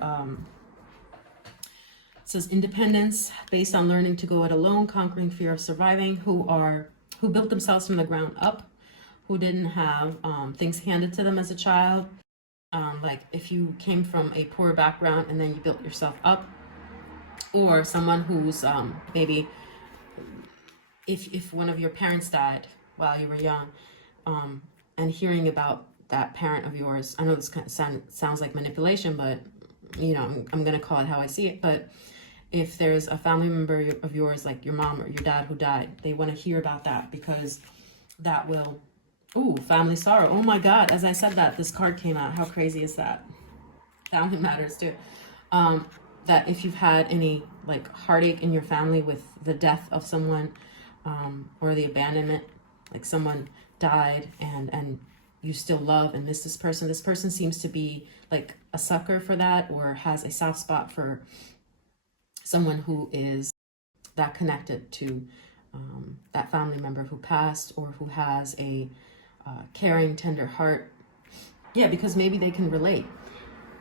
it says independence based on learning to go it alone, conquering fear of surviving, who built themselves from the ground up, who didn't have things handed to them as a child. Like if you came from a poor background and then you built yourself up, or someone who's maybe if one of your parents died while you were young, and hearing about that parent of yours, I know this kind of sounds like manipulation, but you know, I'm gonna call it how I see it. But if there's a family member of yours, like your mom or your dad, who died, they want to hear about that, because that will, ooh, family sorrow. Oh my God, as I said that, this card came out. How crazy is that? Family matters too. That if you've had any like heartache in your family with the death of someone, or the abandonment, like someone died and you still love and miss this person seems to be like a sucker for that, or has a soft spot for someone who is that connected to that family member who passed, or who has a caring, tender heart. Yeah, because maybe they can relate.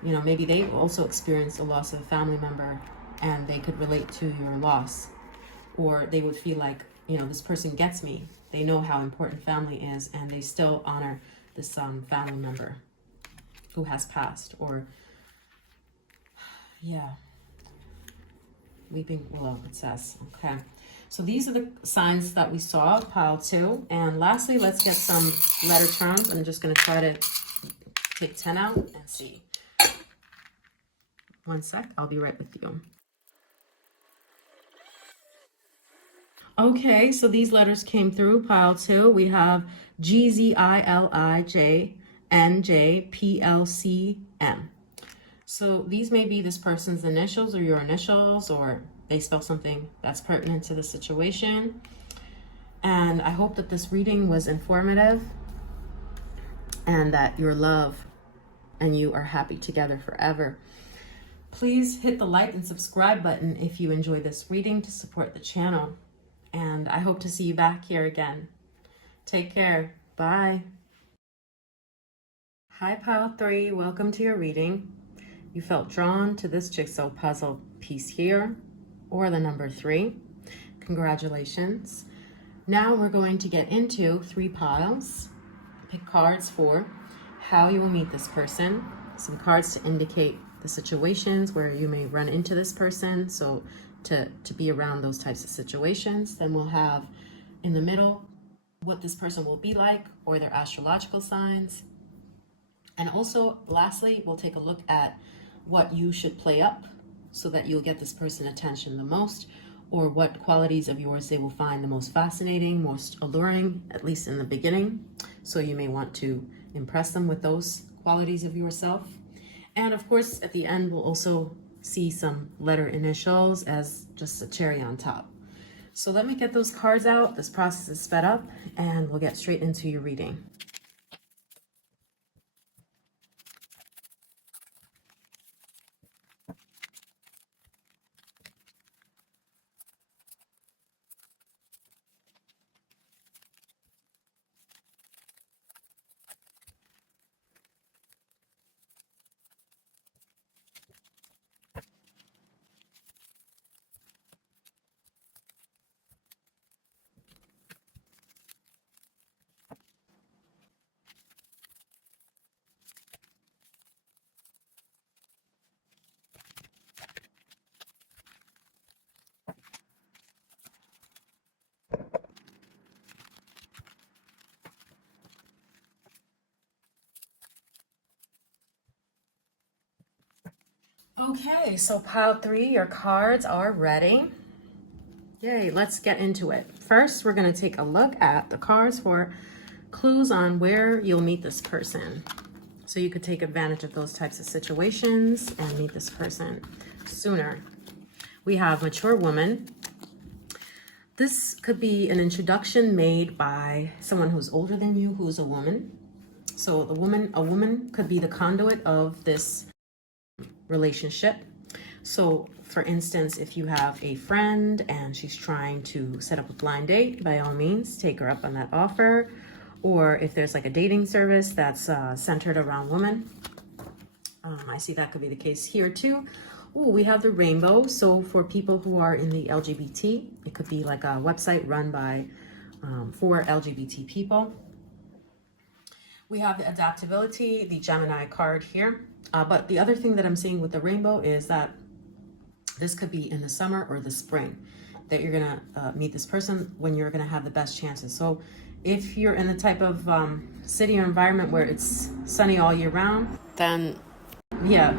You know, maybe they also experienced the loss of a family member, and they could relate to your loss. Or they would feel like, you know, this person gets me. They know how important family is, and they still honor this family member who has passed. Or, yeah, weeping willow, it says. Okay, so these are the signs that we saw, pile 2. And lastly, let's get some letter terms. I'm just going to try to take 10 out and see. One sec, I'll be right with you. Okay, so these letters came through, pile 2. We have GZILIJNJPLCM. So these may be this person's initials or your initials, or they spell something that's pertinent to the situation. And I hope that this reading was informative, and that your love and you are happy together forever. Please hit the like and subscribe button if you enjoy this reading, to support the channel. And I hope to see you back here again. Take care. Bye. Hi, pile 3. Welcome to your reading. You felt drawn to this jigsaw puzzle piece here, or the number 3. Congratulations. Now we're going to get into 3 piles. Pick cards for how you will meet this person. Some cards to indicate the situations where you may run into this person, so to be around those types of situations. Then we'll have in the middle what this person will be like, or their astrological signs. And also, lastly, we'll take a look at what you should play up so that you'll get this person attention the most, or what qualities of yours they will find the most fascinating, most alluring, at least in the beginning. So you may want to impress them with those qualities of yourself. And of course, at the end, we'll also see some letter initials as just a cherry on top. So let me get those cards out. This process is sped up, and we'll get straight into your reading. Okay, so pile 3, your cards are ready. Yay, let's get into it. First, we're going to take a look at the cards for clues on where you'll meet this person. So you could take advantage of those types of situations and meet this person sooner. We have mature woman. This could be an introduction made by someone who's older than you, who's a woman. So a woman could be the conduit of this relationship. So for instance, if you have a friend and she's trying to set up a blind date, by all means, take her up on that offer. Or if there's like a dating service that's centered around women, I see that could be the case here too. Oh, we have the rainbow. So for people who are in the LGBT, it could be like a website run by for LGBT people. We have the adaptability, the Gemini card here. But the other thing that I'm seeing with the rainbow is that this could be in the summer or the spring that you're gonna meet this person, when you're gonna have the best chances. So if you're in the type of city or environment where it's sunny all year round, then yeah,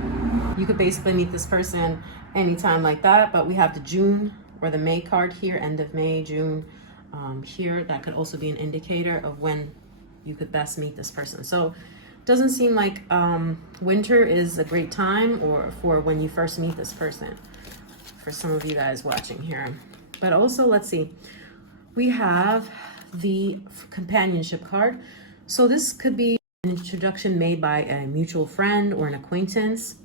you could basically meet this person anytime like that. But we have the June or the May card here, end of May, June here. That could also be an indicator of when you could best meet this person. So it doesn't seem like winter is a great time or for when you first meet this person, for some of you guys watching here. But also, let's see, we have the companionship card. So this could be an introduction made by a mutual friend or an acquaintance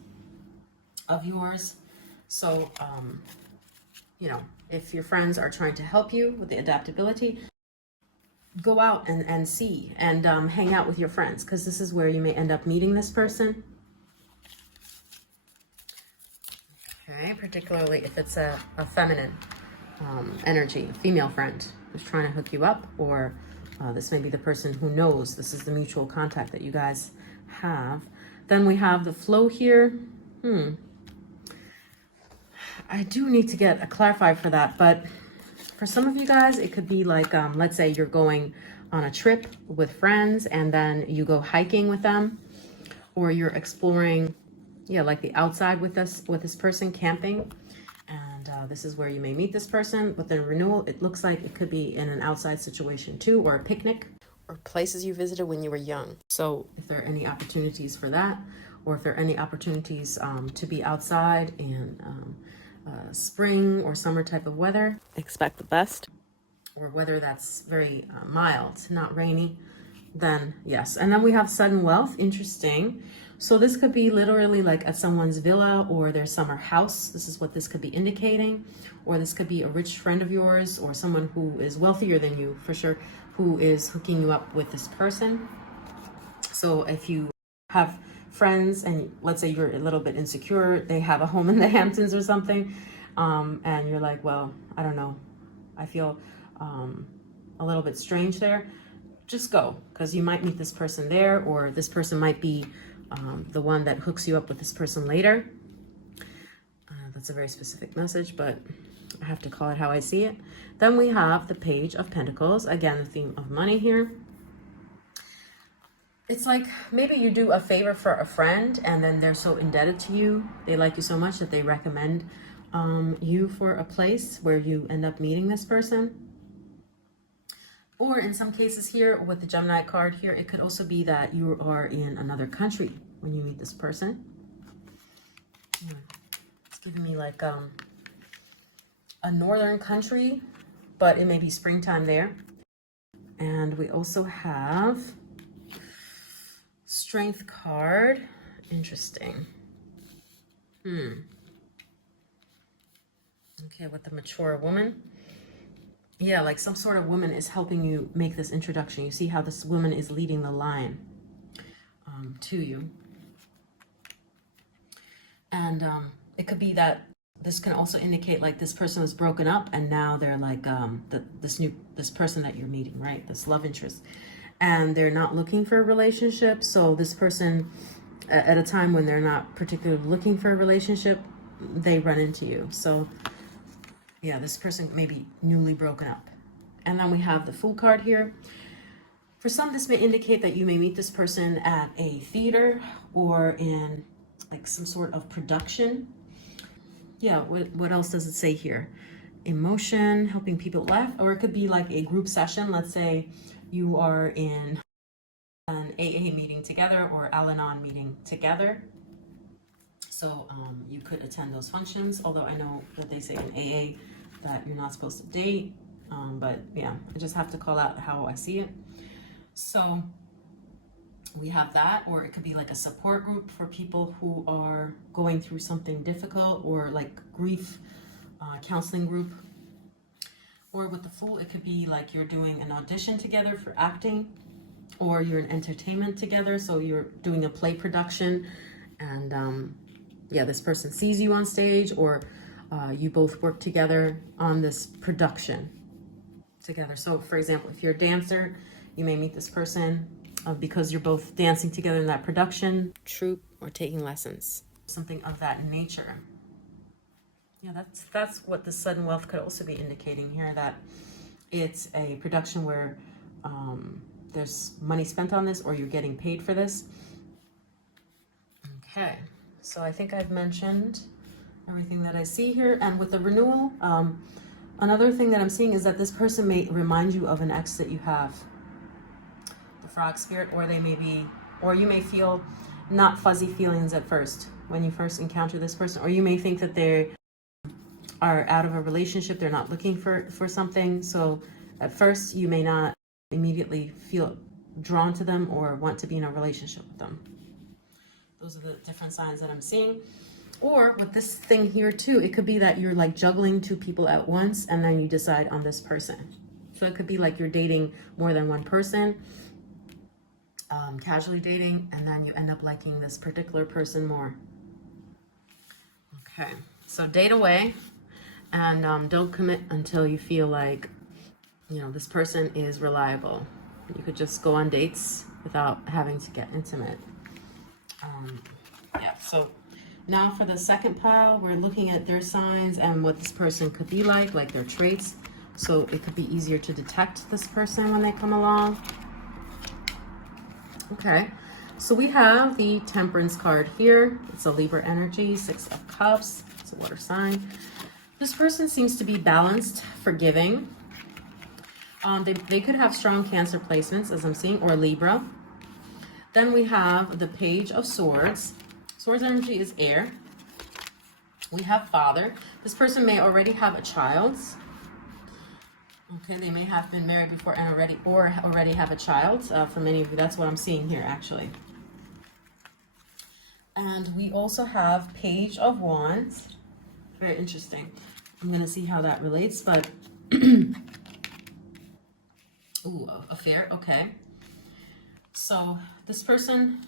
of yours. So, you know, if your friends are trying to help you with the adaptability, go out and see and hang out with your friends, because this is where you may end up meeting this person. Okay, particularly if it's a feminine energy, female friend who's trying to hook you up, or this may be the person who knows this is the mutual contact that you guys have. Then we have the flow here. I do need to get a clarify for that, but for some of you guys, it could be like, let's say you're going on a trip with friends and then you go hiking with them, or you're exploring, yeah, like the outside with this person, camping. And this is where you may meet this person. With the renewal, it looks like it could be in an outside situation too, or a picnic, or places you visited when you were young. So if there are any opportunities for that, or if there are any opportunities to be outside in spring or summer type of weather, expect the best. Or weather that's very mild, not rainy, then yes. And then we have sudden wealth. Interesting. So this could be literally like at someone's villa or their summer house. This is what this could be indicating. Or this could be a rich friend of yours, or someone who is wealthier than you for sure, who is hooking you up with this person. So if you have friends and let's say you're a little bit insecure, they have a home in the Hamptons or something, and you're like, well, I don't know, I feel a little bit strange there, just go, because you might meet this person there, or this person might be the one that hooks you up with this person later. That's a very specific message, but I have to call it how I see it. Then we have the Page of Pentacles. Again, the theme of money here. It's like maybe you do a favor for a friend and then they're so indebted to you. They like you so much that they recommend you for a place where you end up meeting this person. Or in some cases here with the Gemini card here, it could also be that you are in another country when you meet this person. It's giving me like a northern country, but it may be springtime there. And we also have Strength card. Interesting. Okay, with the mature woman. Yeah, like some sort of woman is helping you make this introduction. You see how this woman is leading the line to you. And it could be that this can also indicate like this person was broken up and now they're like this person that you're meeting, right? This love interest. And they're not looking for a relationship. So this person, at a time when they're not particularly looking for a relationship, they run into you. So yeah, this person may be newly broken up. And then we have the Fool card here. For some, this may indicate that you may meet this person at a theater or in like some sort of production. Yeah, what else does it say here? Emotion, helping people laugh, or it could be like a group session. Let's say you are in an AA meeting together or Al-Anon meeting together. So you could attend those functions, although I know that they say in AA that you're not supposed to date. But yeah, I just have to call out how I see it. So we have that, or it could be like a support group for people who are going through something difficult, or like grief counseling group. Or with the Fool, it could be like you're doing an audition together for acting, or you're in entertainment together, so you're doing a play production, and yeah, this person sees you on stage, or you both work together on this production together. So for example, if you're a dancer, you may meet this person because you're both dancing together in that production troupe or taking lessons, something of that nature. Yeah, that's what the sudden wealth could also be indicating here, that it's a production where there's money spent on this, or you're getting paid for this. Okay, so I think I've mentioned everything that I see here. And with the renewal, another thing that I'm seeing is that this person may remind you of an ex that you have, the frog spirit, or they may be, or you may feel not fuzzy feelings at first when you first encounter this person, or you may think that they are out of a relationship, they're not looking for something. So at first you may not immediately feel drawn to them or want to be in a relationship with them. Those are the different signs that I'm seeing. Or with this thing here too, it could be that you're like juggling two people at once, and then you decide on this person. So it could be like you're dating more than one person, casually dating, and then you end up liking this particular person more. Okay, so date away, and don't commit until you feel like, you know, this person is reliable. You could just go on dates without having to get intimate. Yeah, so now for the second pile, we're looking at their signs and what this person could be like their traits. So it could be easier to detect this person when they come along. Okay, so we have the Temperance card here. It's a Libra energy, 6 of Cups. It's a water sign. This person seems to be balanced, forgiving. They could have strong Cancer placements, as I'm seeing, or Libra. Then we have the Page of Swords. Swords energy is air. We have Father. This person may already have a child. Okay, they may have been married before and already have a child. For many of you, that's what I'm seeing here, actually. And we also have Page of Wands. Very interesting. I'm going to see how that relates, but ooh, affair, okay. So this person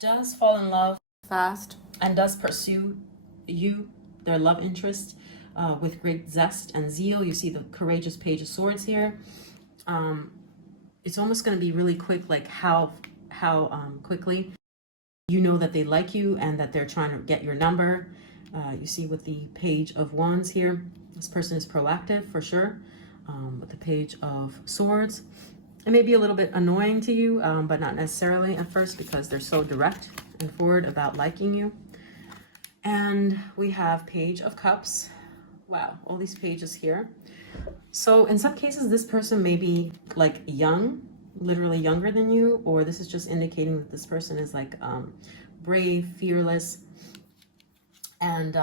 does fall in love fast and does pursue you, their love interest, with great zest and zeal. You see the courageous Page of Swords here. It's almost going to be really quick, like how quickly you know that they like you and that they're trying to get your number. You see with the Page of Wands here, this person is proactive for sure. With the Page of Swords, it may be a little bit annoying to you, but not necessarily at first, because they're so direct and forward about liking you. And we have Page of Cups. Wow, all these pages here. So in some cases, this person may be like young, literally younger than you, or this is just indicating that this person is like brave, fearless, and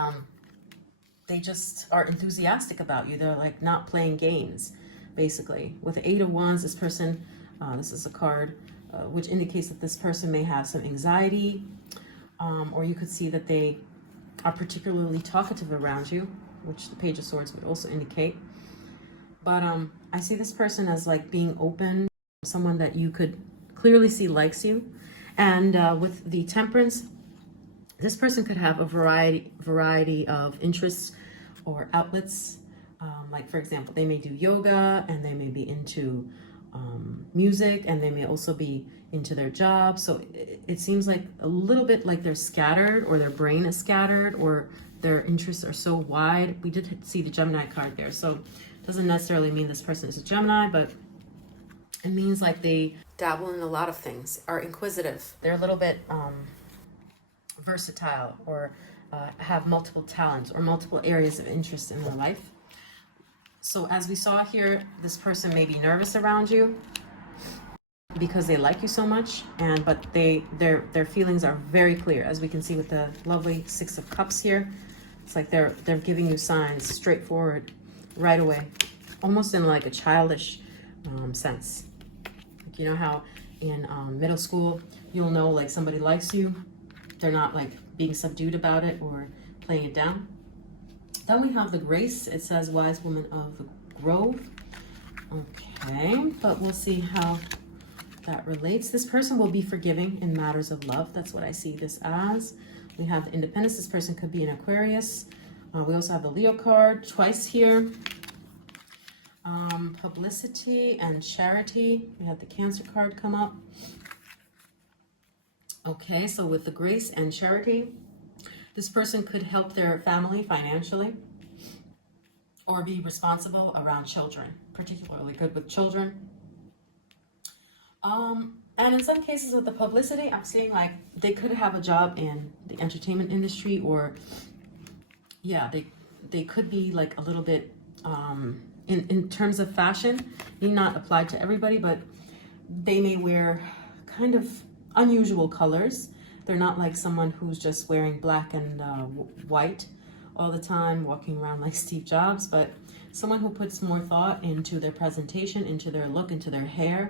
they just are enthusiastic about you. They're like not playing games, basically. With the 8 of Wands, this person, this is a card which indicates that this person may have some anxiety, or you could see that they are particularly talkative around you, which the Page of Swords would also indicate. But I see this person as like being open, someone that you could clearly see likes you. And with the Temperance, this person could have a variety of interests or outlets. Like for example, they may do yoga, and they may be into music, and they may also be into their job. So it seems like a little bit like they're scattered, or their brain is scattered, or their interests are so wide. We did see the Gemini card there, so it doesn't necessarily mean this person is a Gemini, but it means like they dabble in a lot of things, are inquisitive. They're a little bit versatile or have multiple talents or multiple areas of interest in their life. So as we saw here, this person may be nervous around you because they like you so much, but their feelings are very clear, as we can see with the lovely Six of Cups here. It's like they're giving you signs straightforward, right away, almost in like a childish sense. Like, you know how in middle school you'll know like somebody likes you, they're not like being subdued about it or playing it down. Then we have the Grace. It says Wise Woman of the Grove. Okay, but we'll see how that relates. This person will be forgiving in matters of love. That's what I see this as. We have the Independence. This person could be an Aquarius. We also have the Leo card twice here. Publicity and charity. We have the Cancer card come up. Okay, so with the Grace and charity, this person could help their family financially or be responsible around children, particularly good with children. And in some cases with the publicity, I'm seeing like they could have a job in the entertainment industry, or yeah, they could be like a little bit in terms of fashion, may not apply to everybody, but they may wear kind of unusual colors. They're not like someone who's just wearing black and white all the time, walking around like Steve Jobs, but someone who puts more thought into their presentation, into their look, into their hair.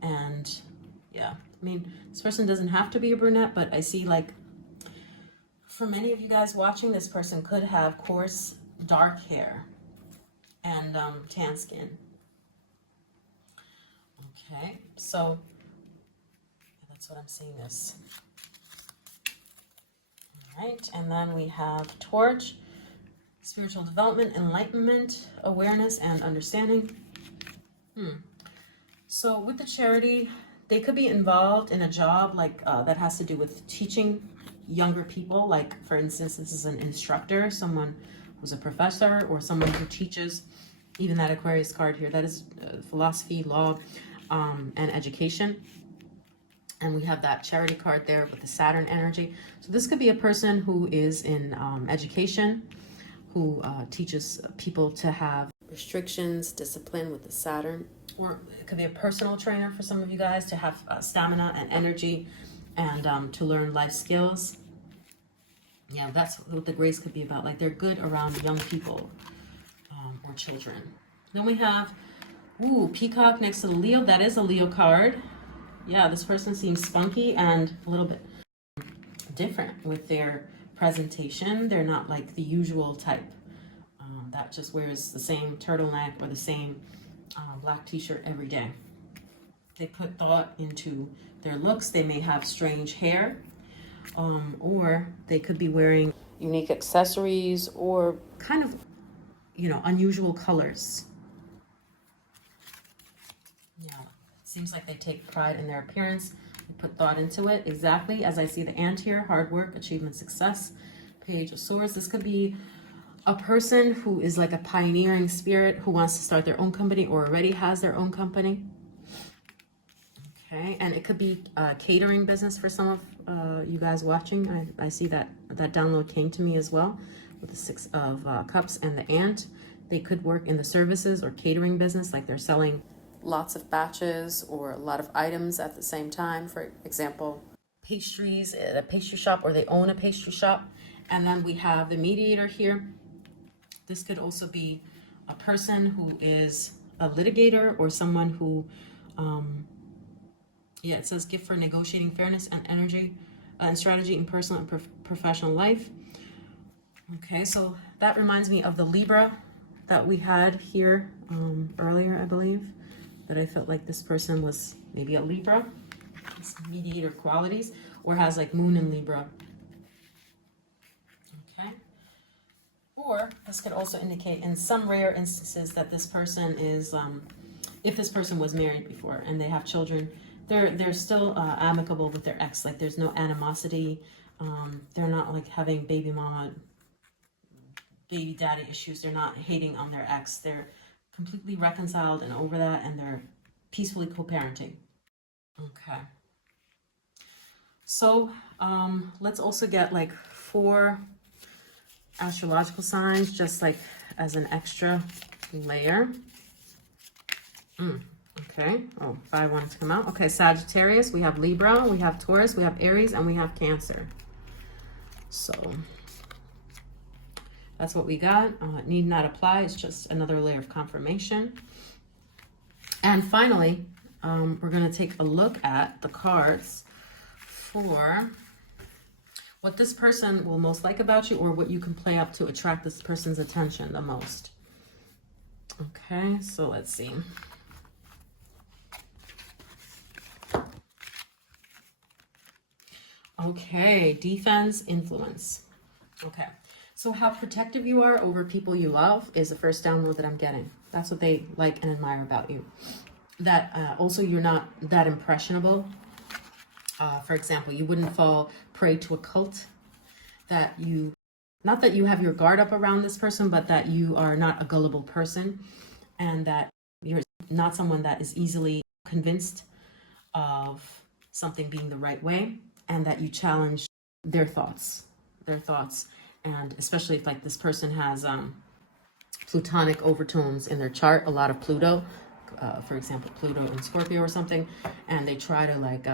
And yeah, I mean, this person doesn't have to be a brunette, but I see like for many of you guys watching, this person could have coarse dark hair and tan skin. Okay, so that's what I'm seeing this. All right, and then we have Torch, spiritual development, enlightenment, awareness, and understanding. So with the charity, they could be involved in a job like that has to do with teaching younger people. Like for instance, this is an instructor, someone who's a professor, or someone who teaches. Even that Aquarius card here, that is philosophy, law, and education. And we have that charity card there with the Saturn energy. So this could be a person who is in education, who teaches people to have restrictions, discipline with the Saturn. Or it could be a personal trainer for some of you guys to have stamina and energy and to learn life skills. Yeah, that's what the Grace could be about. Like they're good around young people or children. Then we have, Peacock next to the Leo. That is a Leo card. Yeah, this person seems spunky and a little bit different with their presentation. They're not like the usual type that just wears the same turtleneck or the same black t-shirt every day. They put thought into their looks. They may have strange hair, or they could be wearing unique accessories or kind of, unusual colors. Yeah, seems like they take pride in their appearance. They put thought into it, exactly as I see the ant here: hard work, achievement, success. Page of Swords. This could be a person who is like a pioneering spirit who wants to start their own company or already has their own company. Okay, and it could be a catering business for some of you guys watching. I see that download came to me as well with the Six of Cups and the ant. They could work in the services or catering business, like they're selling lots of batches or a lot of items at the same time. For example, pastries at a pastry shop, or they own a pastry shop. And then we have the mediator here. This could also be a person who is a litigator or someone who, it says gift for negotiating fairness and energy and strategy in personal and professional life. Okay, so that reminds me of the Libra that we had here earlier, I believe, that I felt like this person was maybe a Libra, mediator qualities, or has like Moon in Libra. Okay. Or this could also indicate in some rare instances that this person is, if this person was married before and they have children, they're still amicable with their ex. Like there's no animosity. They're not like having baby mama, baby daddy issues. They're not hating on their ex. They're completely reconciled and over that, and they're peacefully co-parenting. Okay. So let's also get like 4 astrological signs, just like as an extra layer. Okay, oh, 5 wanted to come out. Okay, Sagittarius, we have Libra, we have Taurus, we have Aries, and we have Cancer. So that's what we got. Need not apply, it's just another layer of confirmation. And finally, we're gonna take a look at the cards for what this person will most like about you, or what you can play up to attract this person's attention the most. Okay, so let's see. Okay, defense, influence. Okay, so how protective you are over people you love is the first download that I'm getting. That's what they like and admire about you. That also you're not that impressionable. For example, you wouldn't fall prey to a cult. That you, not that you have your guard up around this person, but that you are not a gullible person, and that you're not someone that is easily convinced of something being the right way, and that you challenge their thoughts, and especially if like this person has plutonic overtones in their chart, a lot of Pluto, for example, Pluto in Scorpio or something, and they try to like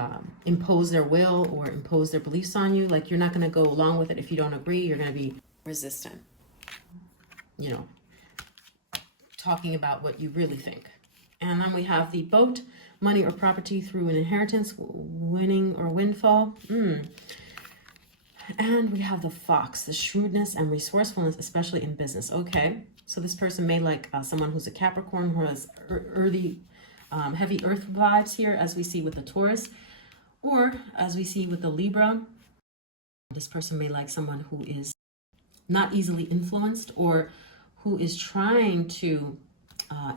impose their will or impose their beliefs on you. Like, you're not going to go along with it if you don't agree. You're going to be resistant, you know, talking about what you really think. And then we have the boat, money or property through an inheritance, winning or windfall. And we have the fox, the shrewdness and resourcefulness, especially in business. Okay, so this person may like someone who's a Capricorn, who has earthy, heavy earth vibes here, as we see with the Taurus, or as we see with the Libra. This person may like someone who is not easily influenced, or who is trying to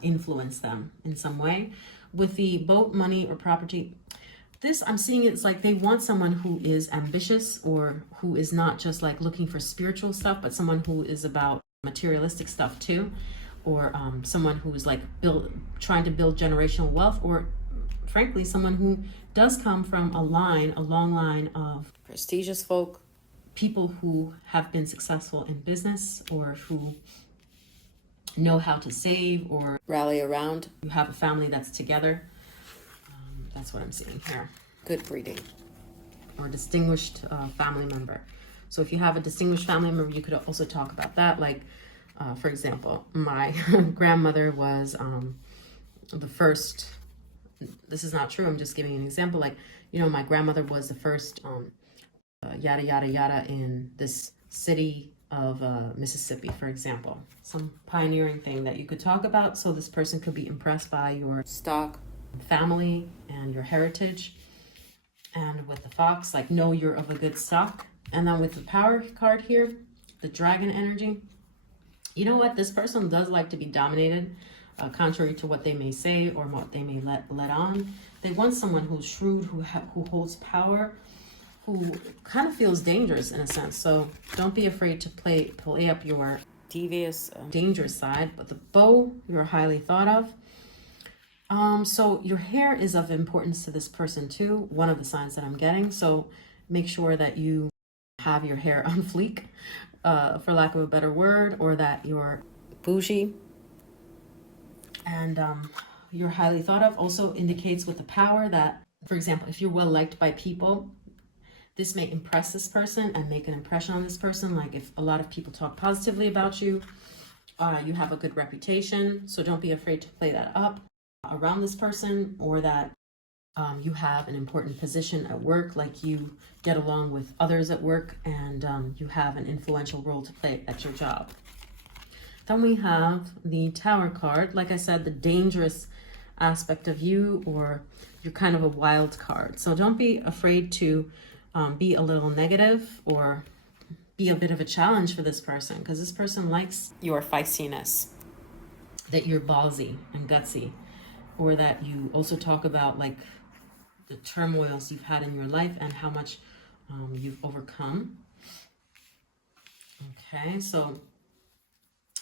influence them in some way. With the boat, money or property, this I'm seeing it's like they want someone who is ambitious, or who is not just like looking for spiritual stuff, but someone who is about materialistic stuff too, or someone who is like trying to build generational wealth, or frankly someone who does come from a long line of prestigious folk, people who have been successful in business, or who know how to save or rally around. You have a family that's together. That's what I'm seeing here. Good breeding. Or distinguished family member. So if you have a distinguished family member, you could also talk about that. Like, for example, my grandmother was the first, this is not true, I'm just giving an example. Like, you know, my grandmother was the first yada, yada, yada in this city of Mississippi, for example. Some pioneering thing that you could talk about, so this person could be impressed by your stock, family, and your heritage. And with the fox, like, know you're of a good stock. And then with the power card here, the dragon energy, you know what, this person does like to be dominated, contrary to what they may say or what they may let on. They want someone who's shrewd, who holds power, who kind of feels dangerous in a sense. So don't be afraid to play up your devious, dangerous side. But the bow, you're highly thought of. So your hair is of importance to this person too, one of the signs that I'm getting. So make sure that you have your hair on fleek, for lack of a better word, or that you're bougie. And you're highly thought of also indicates with the power that, for example, if you're well liked by people, this may impress this person and make an impression on this person. Like, if a lot of people talk positively about you, you have a good reputation. So don't be afraid to play that up around this person, or that you have an important position at work, like you get along with others at work, and you have an influential role to play at your job. Then we have the Tower card. Like I said, the dangerous aspect of you, or you're kind of a wild card. So don't be afraid to be a little negative, or be a bit of a challenge for this person, because this person likes your feistiness, that you're ballsy and gutsy, or that you also talk about like the turmoils you've had in your life and how much you've overcome. Okay, so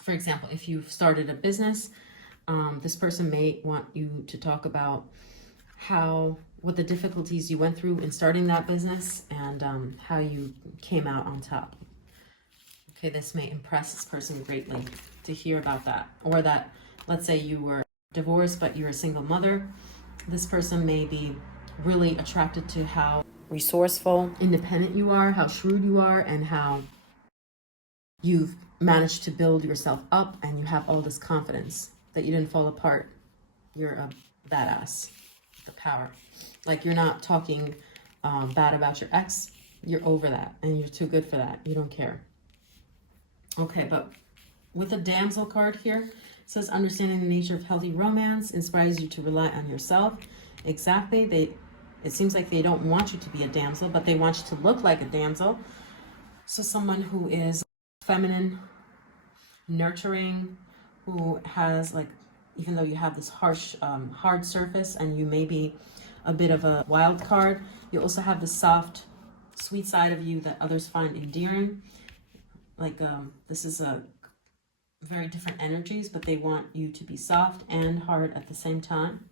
for example, if you've started a business, this person may want you to talk about how what the difficulties you went through in starting that business and how you came out on top. Okay, this may impress this person greatly to hear about that. Or that, let's say you were divorced, but you're a single mother. This person may be really attracted to how resourceful, independent you are, how shrewd you are, and how you've managed to build yourself up and you have all this confidence that you didn't fall apart. You're a badass, the power. Like, you're not talking bad about your ex. You're over that and you're too good for that. You don't care. Okay, but with the damsel card here, it says understanding the nature of healthy romance inspires you to rely on yourself. Exactly. It seems like they don't want you to be a damsel, but they want you to look like a damsel. So someone who is feminine, nurturing, who has, like, even though you have this harsh, hard surface and you may be a bit of a wild card, you also have the soft, sweet side of you that others find endearing. Like, this is a very different energies, but they want you to be soft and hard at the same time.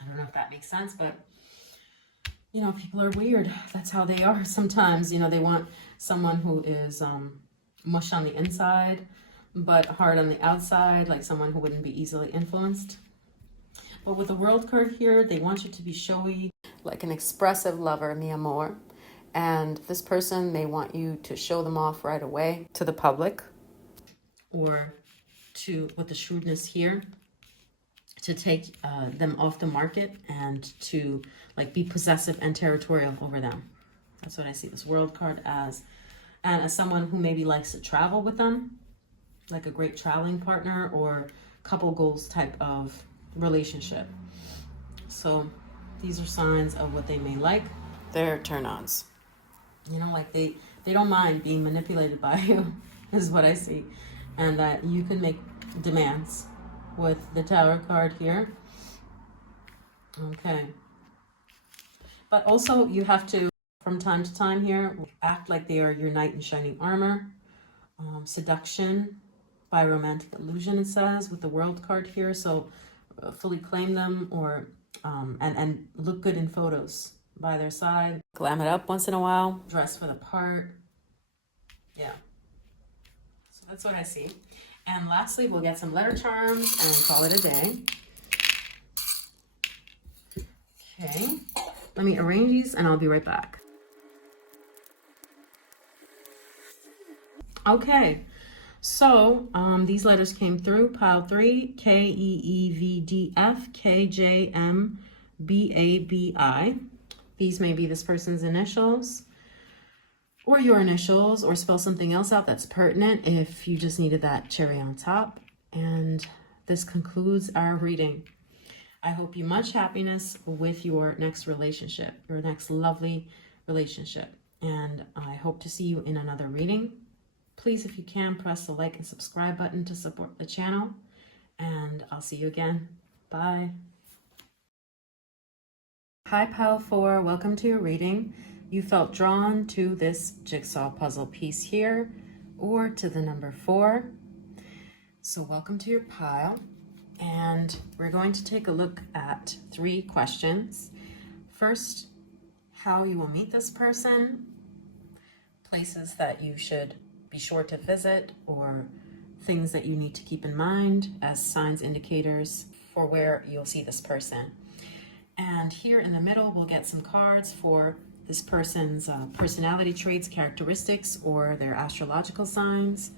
I don't know if that makes sense, but you know, people are weird. That's how they are sometimes. You know, they want someone who is mush on the inside, but hard on the outside, like someone who wouldn't be easily influenced. But with the World card here, they want you to be showy, like an expressive lover, mi amor. And this person may want you to show them off right away to the public, or to, with the shrewdness here, to take them off the market and to, like, be possessive and territorial over them. That's what I see this World card as. And as someone who maybe likes to travel with them, like a great traveling partner or couple goals type of relationship. So these are signs of what they may like. They're turn-ons. You know, like they don't mind being manipulated by you, is what I see. And that you can make demands with the Tower card here. Okay. But also you have to, from time to time here, act like they are your knight in shining armor. Seduction by romantic illusion, it says, with the World card here. So fully claim them, or and look good in photos by their side. Glam it up once in a while. Dress for the part. Yeah. So that's what I see. And lastly, we'll get some letter charms and call it a day. Okay. Let me arrange these and I'll be right back. Okay. So these letters came through. Pile 3, KEEVDF, KJMBABI. These may be this person's initials or your initials, or spell something else out that's pertinent if you just needed that cherry on top. And this concludes our reading. I hope you much happiness with your next relationship, your next lovely relationship. And I hope to see you in another reading. Please, if you can, press the like and subscribe button to support the channel. And I'll see you again. Bye. Hi, Pile 4. Welcome to your reading. You felt drawn to this jigsaw puzzle piece here, or to the number 4. So welcome to your pile. And we're going to take a look at 3 questions. First, how you will meet this person, places that you should be sure to visit, or things that you need to keep in mind as signs, indicators for where you'll see this person. And here in the middle, we'll get some cards for this person's personality traits, characteristics, or their astrological signs.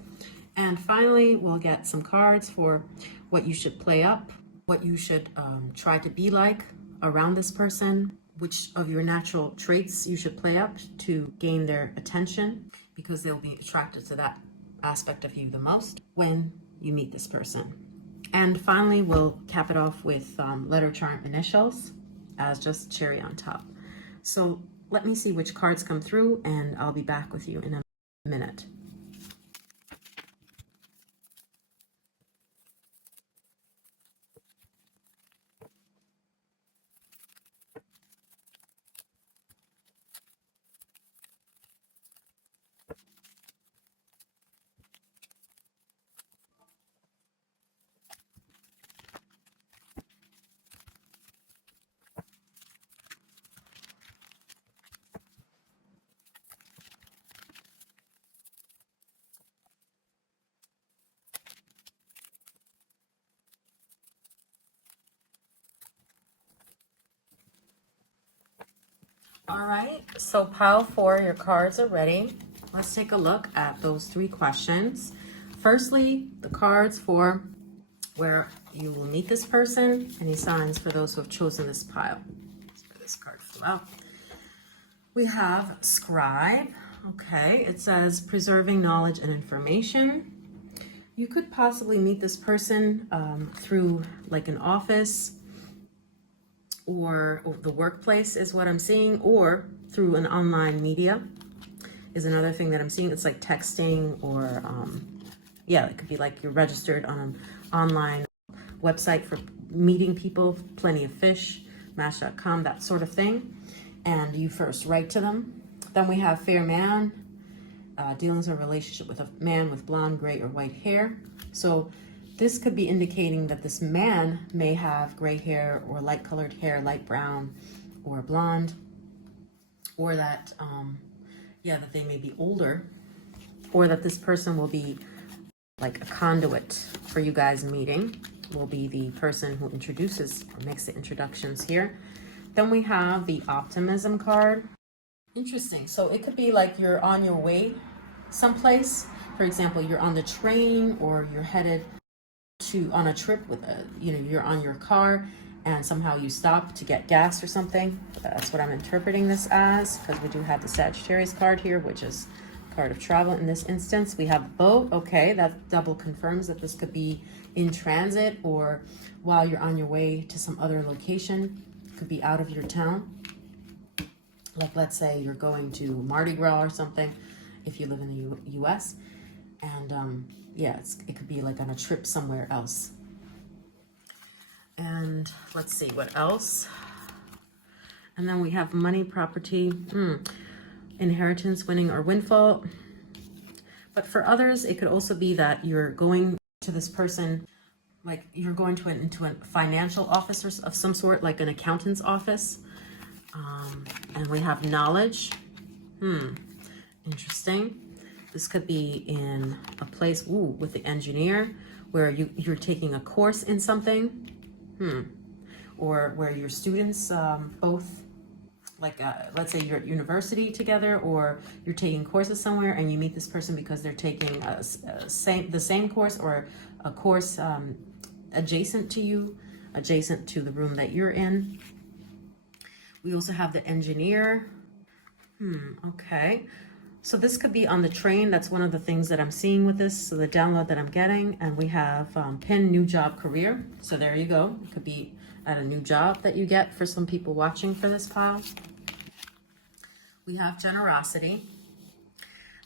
And finally, we'll get some cards for what you should play up, what you should try to be like around this person, which of your natural traits you should play up to gain their attention, because they'll be attracted to that aspect of you the most when you meet this person. And finally, we'll cap it off with letter charm initials as just cherry on top. So let me see which cards come through, and I'll be back with you in a minute. All right, so pile 4, your cards are ready. Let's take a look at those 3 questions. Firstly, the cards for where you will meet this person, any signs for those who have chosen this pile. So this card flew out. We have scribe. Okay, it says preserving knowledge and information. You could possibly meet this person through like an office or the workplace is what I'm seeing, or through an online media is another thing that I'm seeing. It's like texting or yeah, it could be like you're registered on an online website for meeting people, Plenty of Fish, Match.com, that sort of thing. And you first write to them. Then we have fair man, dealings in a relationship with a man with blonde, gray, or white hair. So this could be indicating that this man may have gray hair or light colored hair, light brown or blonde, or that, yeah, that they may be older, or that this person will be like a conduit for you guys meeting, will be the person who introduces or makes the introductions here. Then we have the optimism card. Interesting. So it could be like you're on your way someplace. For example, you're on the train or you're headed on a trip with you're on your car and somehow you stop to get gas or something. That's what I'm interpreting this as, because we do have the Sagittarius card here, which is a card of travel in this instance. We have boat. Okay, that double confirms that this could be in transit or while you're on your way to some other location. It could be out of your town. Like let's say you're going to Mardi Gras or something if you live in the US. And yeah, it could be like on a trip somewhere else. And let's see what else. And then we have money, property, inheritance, winning, or windfall. But for others, it could also be that you're going to this person, like you're going to into a financial office of some sort, like an accountant's office. And we have knowledge. Interesting. This could be in a place, with the engineer, where you're taking a course in something, or where your students both, like let's say you're at university together, or you're taking courses somewhere, and you meet this person because they're taking the same course or a course adjacent to you, adjacent to the room that you're in. We also have the engineer. Okay. So this could be on the train. That's one of the things that I'm seeing with this. So the download that I'm getting, and we have pin, new job, career. So there you go. It could be at a new job that you get for some people watching for this pile. We have generosity.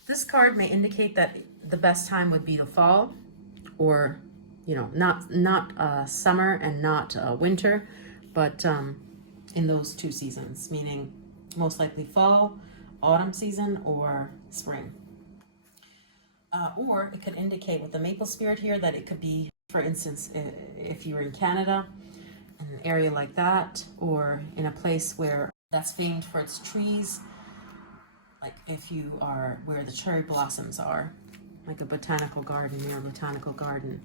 This card may indicate that the best time would be the fall, or not summer and not winter, but in those 2 seasons, meaning most likely fall, autumn season, or spring. Or it could indicate with the maple spirit here that it could be, for instance, if you're in Canada, in an area like that, or in a place where that's famed for its trees, like if you are where the cherry blossoms are, like a botanical garden, near a botanical garden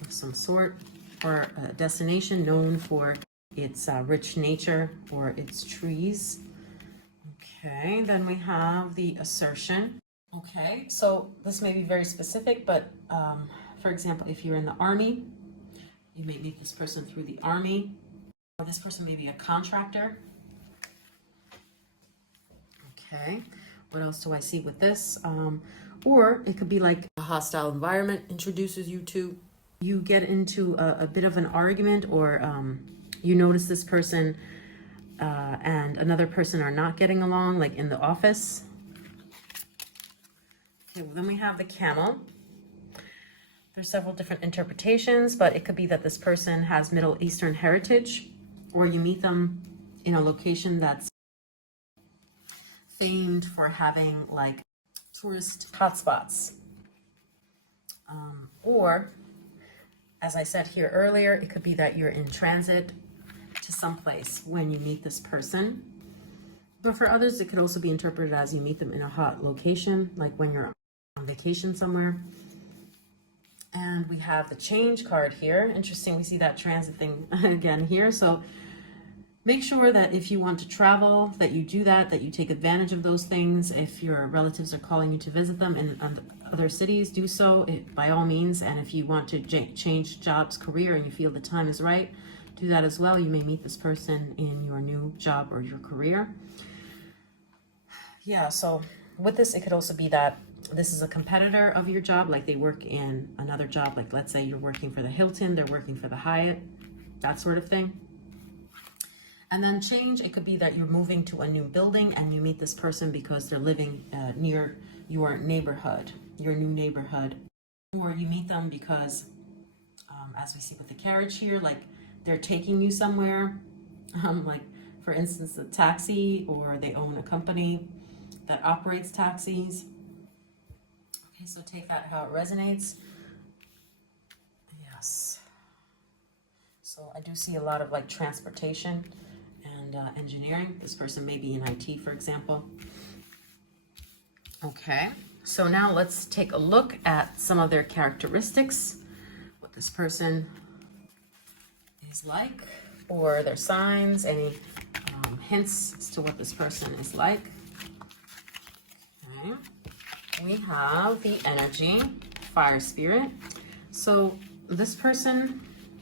of some sort, or a destination known for its rich nature or its trees. Okay, then we have the assertion. Okay, so this may be very specific, but for example, if you're in the army, you may meet this person through the army, or this person may be a contractor. Okay, what else do I see with this? Or it could be like a hostile environment introduces you to, you get into a bit of an argument, or you notice this person and another person are not getting along, like in the office. Okay, well, then we have the camel. There's several different interpretations, but it could be that this person has Middle Eastern heritage, or you meet them in a location that's famed for having like tourist hotspots. Or, as I said here earlier, it could be that you're in transit to someplace when you meet this person. But for others, it could also be interpreted as you meet them in a hot location, like when you're on vacation somewhere. And we have the change card here. Interesting, we see that transit thing again here. So Make sure that if you want to travel, that you do that you take advantage of those things. If your relatives are calling you to visit them in other cities, do so by all means. And if you want to change jobs, career, and you feel the time is right, do that as well. You may meet this person in your new job or your career. Yeah, so with this, it could also be that this is a competitor of your job, like they work in another job, like let's say you're working for the Hilton, they're working for the Hyatt, that sort of thing. And then change, it could be that you're moving to a new building and you meet this person because they're living near your neighborhood, your new neighborhood. Or you meet them because, as we see with the carriage here, like they're taking you somewhere, like for instance, a taxi, or they own a company that operates taxis. Okay, so take that how it resonates. Yes. So I do see a lot of like transportation and engineering. This person may be in IT, for example. Okay, so now let's take a look at some of their characteristics, what this person is like, or their signs, any hints as to what this person is like. Okay, we have the energy, fire spirit. So this person,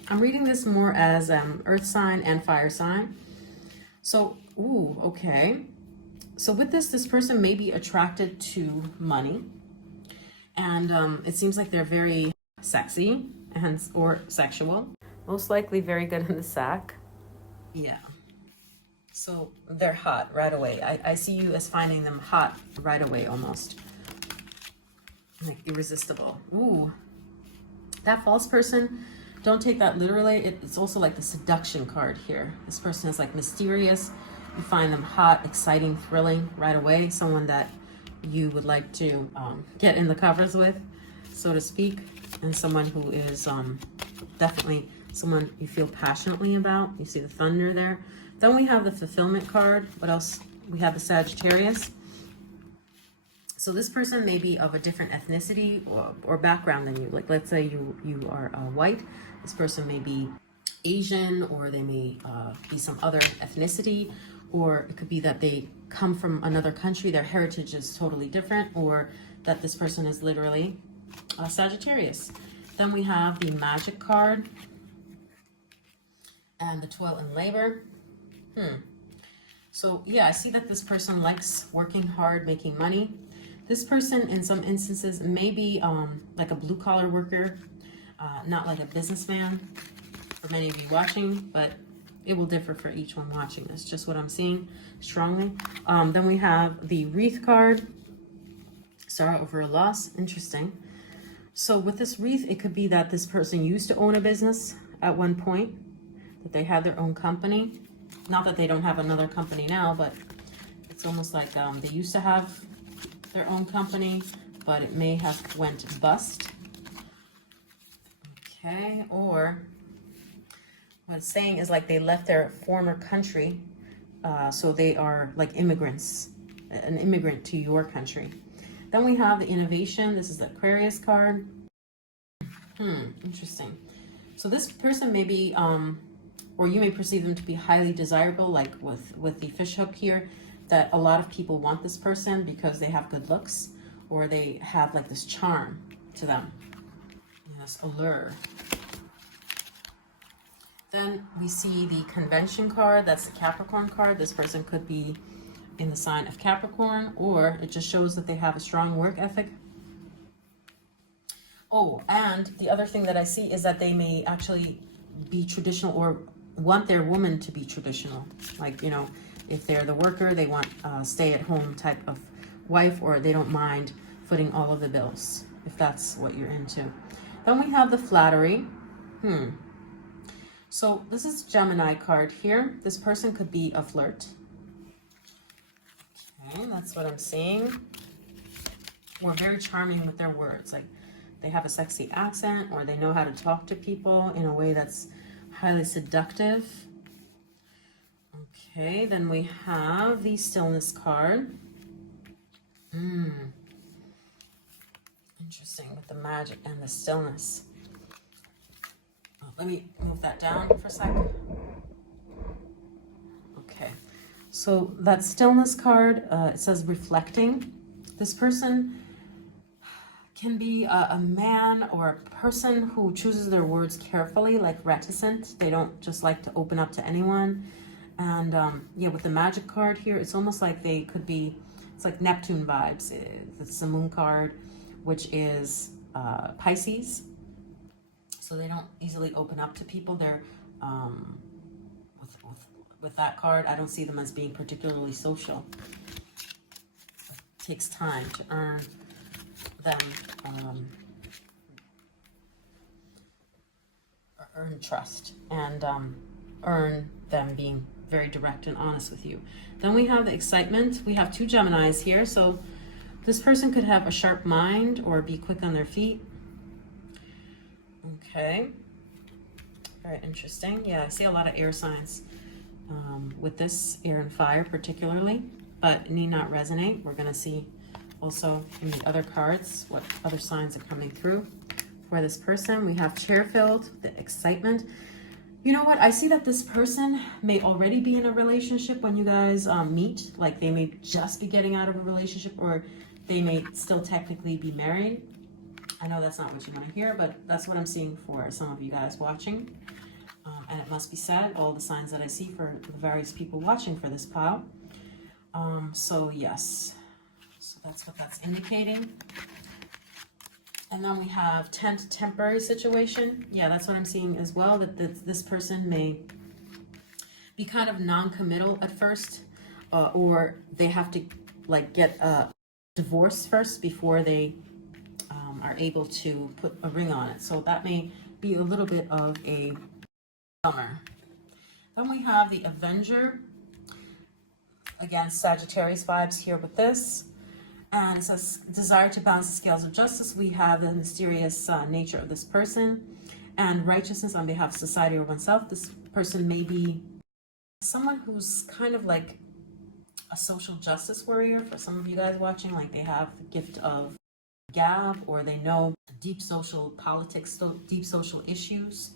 I'm reading this more as earth sign and fire sign. So, ooh, okay. So with this person may be attracted to money, and it seems like they're very sexy and or sexual. Most likely very good in the sack. Yeah. So they're hot right away. I see you as finding them hot right away almost. Like irresistible. Ooh. That false person, don't take that literally. It's also like the seduction card here. This person is like mysterious. You find them hot, exciting, thrilling right away. Someone that you would like to get in the covers with, so to speak. And someone who is definitely someone you feel passionately about. You see the thunder there. Then we have the fulfillment card. What else? We have the Sagittarius. So this person may be of a different ethnicity or background than you. Like let's say you are white. This person may be Asian, or they may be some other ethnicity, or it could be that they come from another country, their heritage is totally different, or that this person is literally Sagittarius. Then we have the magic card and the toil and labor. So yeah, I see that this person likes working hard, making money. This person in some instances may be like a blue collar worker, not like a businessman for many of you watching, but it will differ for each one watching this, just what I'm seeing strongly. Then we have the wreath card, sorrow over a loss, interesting. So with this wreath, it could be that this person used to own a business at one point, that they had their own company. Not that they don't have another company now, but it's almost like they used to have their own company, but it may have went bust. Okay, or what it's saying is like they left their former country, so they are like immigrants, an immigrant to your country. Then we have the innovation. This is the Aquarius card. Interesting. So this person may be, or you may perceive them to be highly desirable, like with the fish hook here, that a lot of people want this person because they have good looks, or they have like this charm to them. Yes, allure. Then we see the convention card. That's the Capricorn card. This person could be in the sign of Capricorn, or it just shows that they have a strong work ethic. Oh, and the other thing that I see is that they may actually be traditional, or want their woman to be traditional. Like, you know, if they're the worker, they want a stay-at-home type of wife, or they don't mind footing all of the bills, if that's what you're into. Then we have the flattery. So this is Gemini card here. This person could be a flirt. Okay, that's what I'm seeing. Or very charming with their words. Like they have a sexy accent, or they know how to talk to people in a way that's highly seductive. Okay, then we have the stillness card. Interesting with the magic and the stillness. Oh, let me move that down for a sec. So that stillness card, it says reflecting. This person can be a man or a person who chooses their words carefully, like reticent. They don't just like to open up to anyone. And yeah, with the magic card here, it's almost like they could be, it's like Neptune vibes. It's the moon card, which is Pisces. So they don't easily open up to people. They're, with that card, I don't see them as being particularly social. It takes time to earn them, earn trust, and earn them being very direct and honest with you. Then we have the excitement. We have two Geminis here. So this person could have a sharp mind or be quick on their feet. Okay. Very interesting. Yeah, I see a lot of air signs with this, air and fire particularly, but it need not resonate. We're going to see also in the other cards what other signs are coming through for this person. We have chair filled, the excitement. You know what? I see that this person may already be in a relationship when you guys meet. Like they may just be getting out of a relationship, or they may still technically be married. I know that's not what you want to hear, but that's what I'm seeing for some of you guys watching. And it must be said, all the signs that I see for the various people watching for this pile. So yes, so that's what that's indicating. And then we have temporary situation. Yeah, that's what I'm seeing as well, that this person may be kind of non-committal at first, or they have to like get a divorce first before they are able to put a ring on it. So that may be a little bit of a bummer. Then we have the Avenger. Again, Sagittarius vibes here with this. And it says, desire to balance the scales of justice. We have the mysterious nature of this person and righteousness on behalf of society or oneself. This person may be someone who's kind of like a social justice warrior for some of you guys watching. Like they have the gift of gab, or they know deep social politics, deep social issues.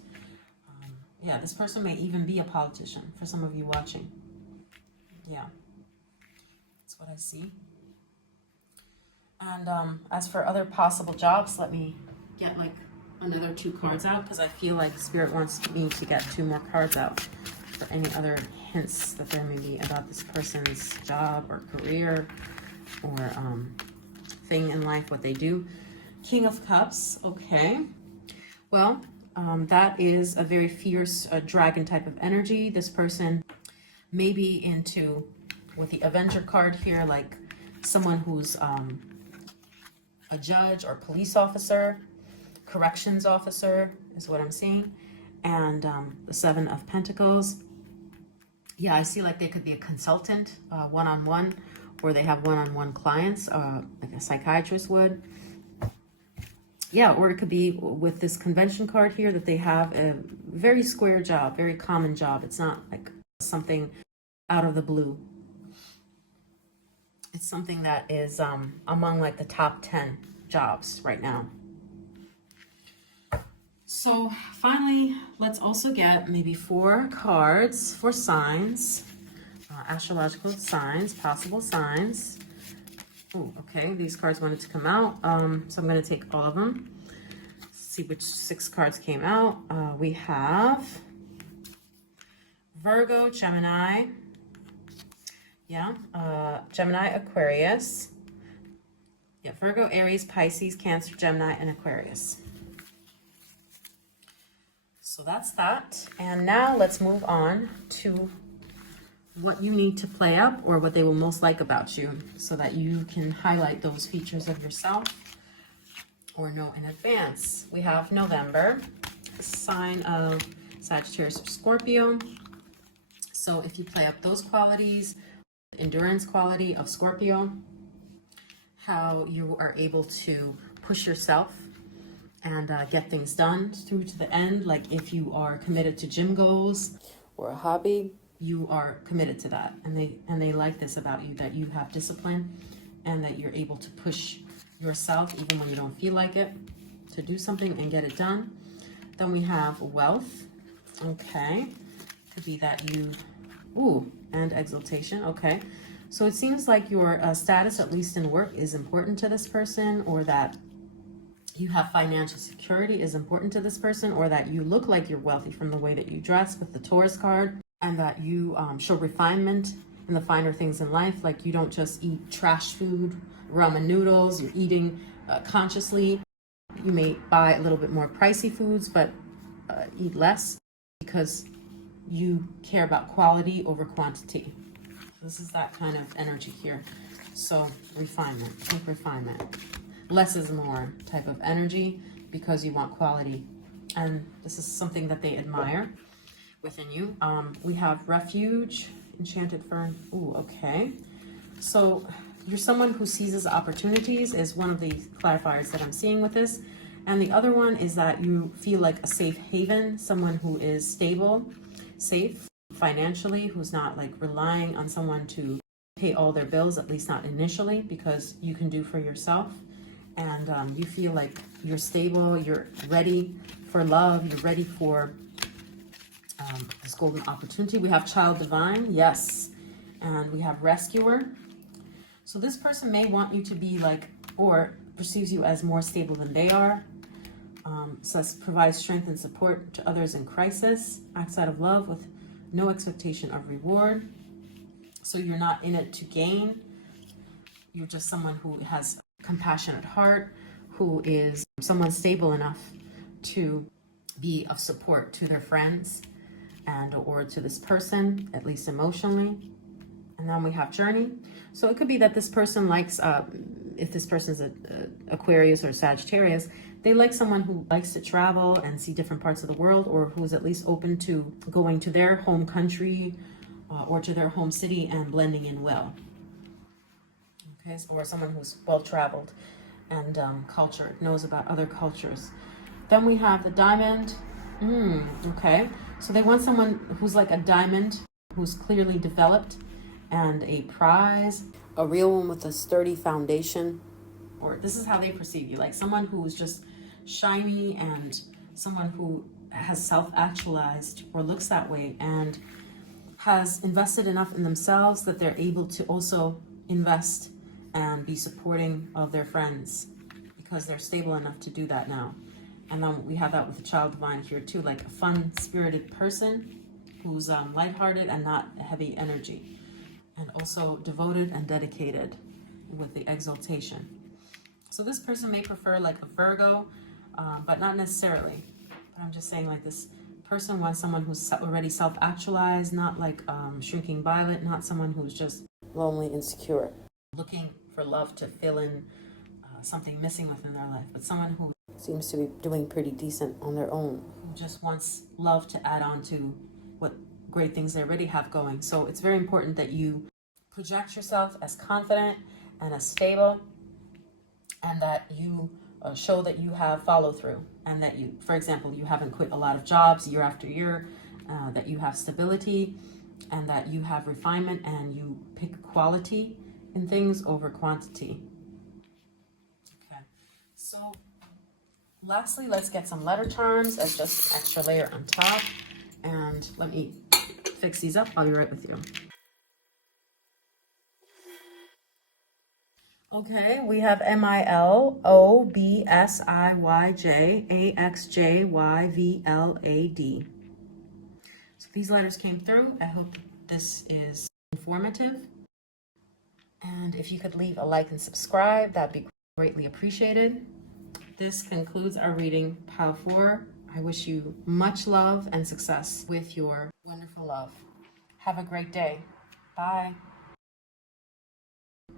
Yeah, this person may even be a politician for some of you watching. Yeah, that's what I see. And as for other possible jobs, let me get like another 2 cards out, because I feel like Spirit wants me to get 2 more cards out for any other hints that there may be about this person's job or career or thing in life, what they do. King of Cups, okay. Well, that is a very fierce dragon type of energy. This person may be into, with the Avenger card here, like someone who's a judge or police officer, corrections officer is what I'm seeing. And the 7 of Pentacles. Yeah, I see like they could be a consultant, one-on-one, or they have one-on-one clients, like a psychiatrist would. Yeah, or it could be with this convention card here that they have a very square job, very common job. It's not like something out of the blue. It's something that is among like the top 10 jobs right now. So finally, let's also get maybe 4 cards for signs, astrological signs, possible signs. Oh, okay, these cards wanted to come out, so I'm going to take all of them. Let's see which 6 cards came out. We have Virgo, Gemini, yeah, Gemini, Aquarius, yeah, Virgo, Aries, Pisces, Cancer, Gemini, and Aquarius. So that's that. And now let's move on to what you need to play up, or what they will most like about you, so that you can highlight those features of yourself or know in advance. We have November, sign of Sagittarius or Scorpio. So if you play up those qualities, the endurance quality of Scorpio, how you are able to push yourself and get things done through to the end. Like if you are committed to gym goals or a hobby, you are committed to that, and they like this about you, that you have discipline and that you're able to push yourself even when you don't feel like it, to do something and get it done. Then we have wealth. Okay, could be that you Ooh, and exaltation. Okay. So it seems like your status, at least in work, is important to this person, or that you have financial security is important to this person, or that you look like you're wealthy from the way that you dress with the Taurus card, and that you show refinement in the finer things in life. Like you don't just eat trash food, ramen noodles, you're eating consciously. You may buy a little bit more pricey foods, but eat less because you care about quality over quantity. This is that kind of energy here. So refinement, think refinement. Less is more type of energy because you want quality. And this is something that they admire within you. We have refuge, enchanted fern. Ooh, okay. So you're someone who seizes opportunities is one of the clarifiers that I'm seeing with this. And the other one is that you feel like a safe haven, someone who is stable, safe financially, who's not like relying on someone to pay all their bills, at least not initially, because you can do for yourself. And you feel like you're stable, you're ready for love, you're ready for this golden opportunity. We have child divine, yes. And we have rescuer. So this person may want you to be like, or perceives you as more stable than they are. So provides strength and support to others in crisis, acts out of love with no expectation of reward. So you're not in it to gain. You're just someone who has a compassionate heart, who is someone stable enough to be of support to their friends and or to this person, at least emotionally. And then we have journey. So it could be that this person likes, if this person's a Aquarius or Sagittarius, they like someone who likes to travel and see different parts of the world, or who's at least open to going to their home country or to their home city and blending in well. Okay, or someone who's well-traveled and cultured, knows about other cultures. Then we have the diamond. Okay, so they want someone who's like a diamond, who's clearly developed, and a prize, a real one with a sturdy foundation. Or this is how they perceive you, like someone who's just shiny and someone who has self-actualized or looks that way and has invested enough in themselves that they're able to also invest and be supporting of their friends because they're stable enough to do that now. And then we have that with the child divine here too, like a fun spirited person who's lighthearted and not heavy energy, and also devoted and dedicated with the exaltation. So this person may prefer like a Virgo, but not necessarily. But I'm just saying, like, this person wants someone who's already self-actualized, not like shrinking violet, not someone who's just lonely, insecure, looking for love to fill in something missing within their life, but someone who seems to be doing pretty decent on their own, who just wants love to add on to what great things they already have going. So it's very important that you project yourself as confident and as stable, and that you show that you have follow through, and that you, for example, you haven't quit a lot of jobs year after year, that you have stability, and that you have refinement, and you pick quality in things over quantity. Okay, so lastly, let's get some letter charms as just an extra layer on top. And let me fix these up. I'll be right with you. Okay, we have MILOBSIYJAXJYVLAD. So these letters came through. I hope this is informative. And if you could leave a like and subscribe, that'd be greatly appreciated. This concludes our reading, Pile 4. I wish you much love and success with your wonderful love. Have a great day. Bye.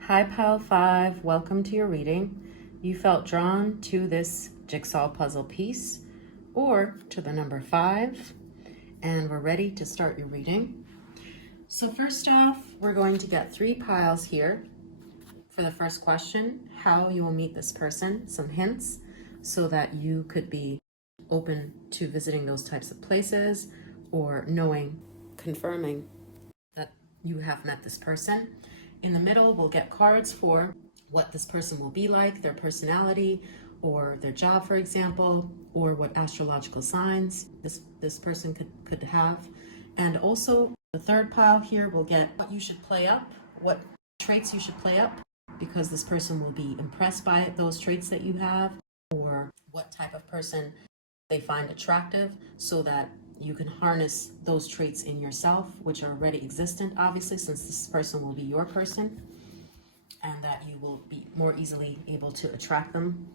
Hi, Pile 5. Welcome to your reading. You felt drawn to this jigsaw puzzle piece or to the number 5, and we're ready to start your reading. So first off, we're going to get 3 piles here for the first question, how you will meet this person, some hints so that you could be open to visiting those types of places or knowing, confirming that you have met this person. In the middle, we'll get cards for what this person will be like, their personality, or their job, for example, or what astrological signs this person could have. And also The third pile here will get what you should play up, what traits you should play up, because this person will be impressed by those traits that you have, or what type of person they find attractive, so that you can harness those traits in yourself, which are already existent, obviously, since this person will be your person, and that you will be more easily able to attract them.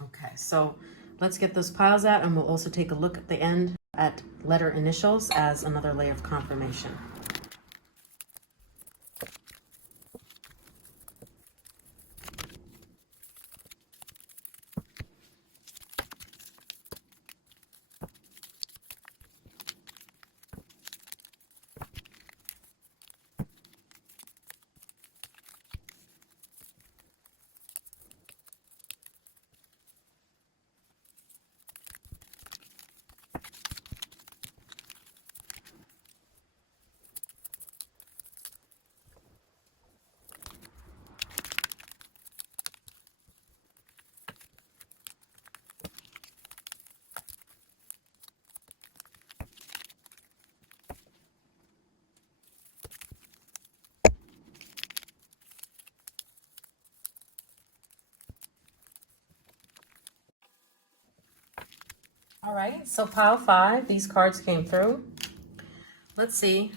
Okay, so let's get those piles out, and we'll also take a look at the end at letter initials as another layer of confirmation. All right, so pile 5, these cards came through. Let's see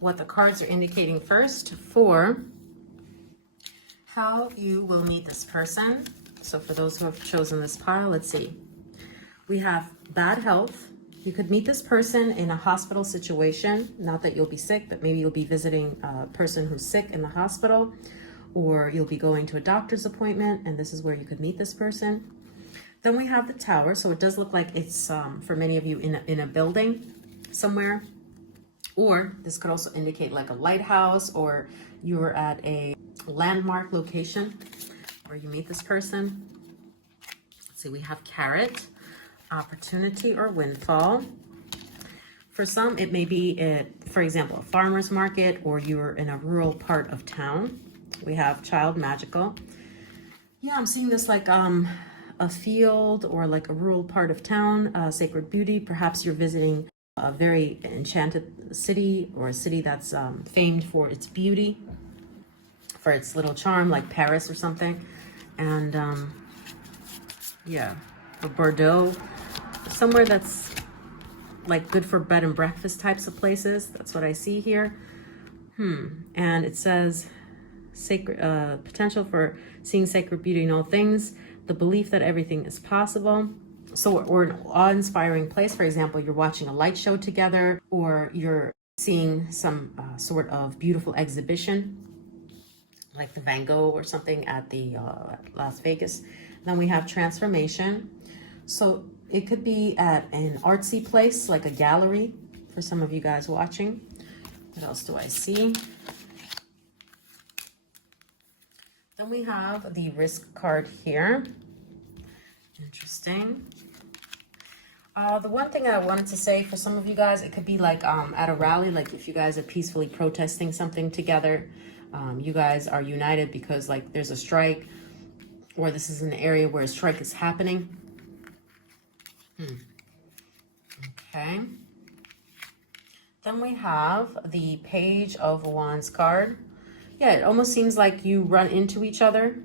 what the cards are indicating first for how you will meet this person. So for those who have chosen this pile, let's see. We have bad health. You could meet this person in a hospital situation. Not that you'll be sick, but maybe you'll be visiting a person who's sick in the hospital, or you'll be going to a doctor's appointment, and this is where you could meet this person. Then we have the Tower. So it does look like it's, for many of you, in a building somewhere. Or this could also indicate like a lighthouse, or you're at a landmark location where you meet this person. Let's see, we have Carrot, opportunity or windfall. For some, it may be for example, a farmer's market, or you're in a rural part of town. We have Child, magical. Yeah, I'm seeing this like a field or like a rural part of town, sacred beauty. Perhaps you're visiting a very enchanted city, or a city that's famed for its beauty, for its little charm, like Paris or something. And yeah, or Bordeaux, somewhere that's like good for bed and breakfast types of places. That's what I see here. And it says sacred potential for seeing sacred beauty in all things, the belief that everything is possible. So, or an awe-inspiring place. For example, you're watching a light show together, or you're seeing some sort of beautiful exhibition, like the Van Gogh or something at the Las Vegas. Then we have transformation. So it could be at an artsy place, like a gallery, for some of you guys watching. What else do I see? Then we have the risk card here. Interesting. The one thing I wanted to say for some of you guys, it could be like at a rally, like if you guys are peacefully protesting something together, you guys are united because like there's a strike, or this is an area where a strike is happening. Okay. Then we have the Page of Wands card. Yeah, it almost seems like you run into each other.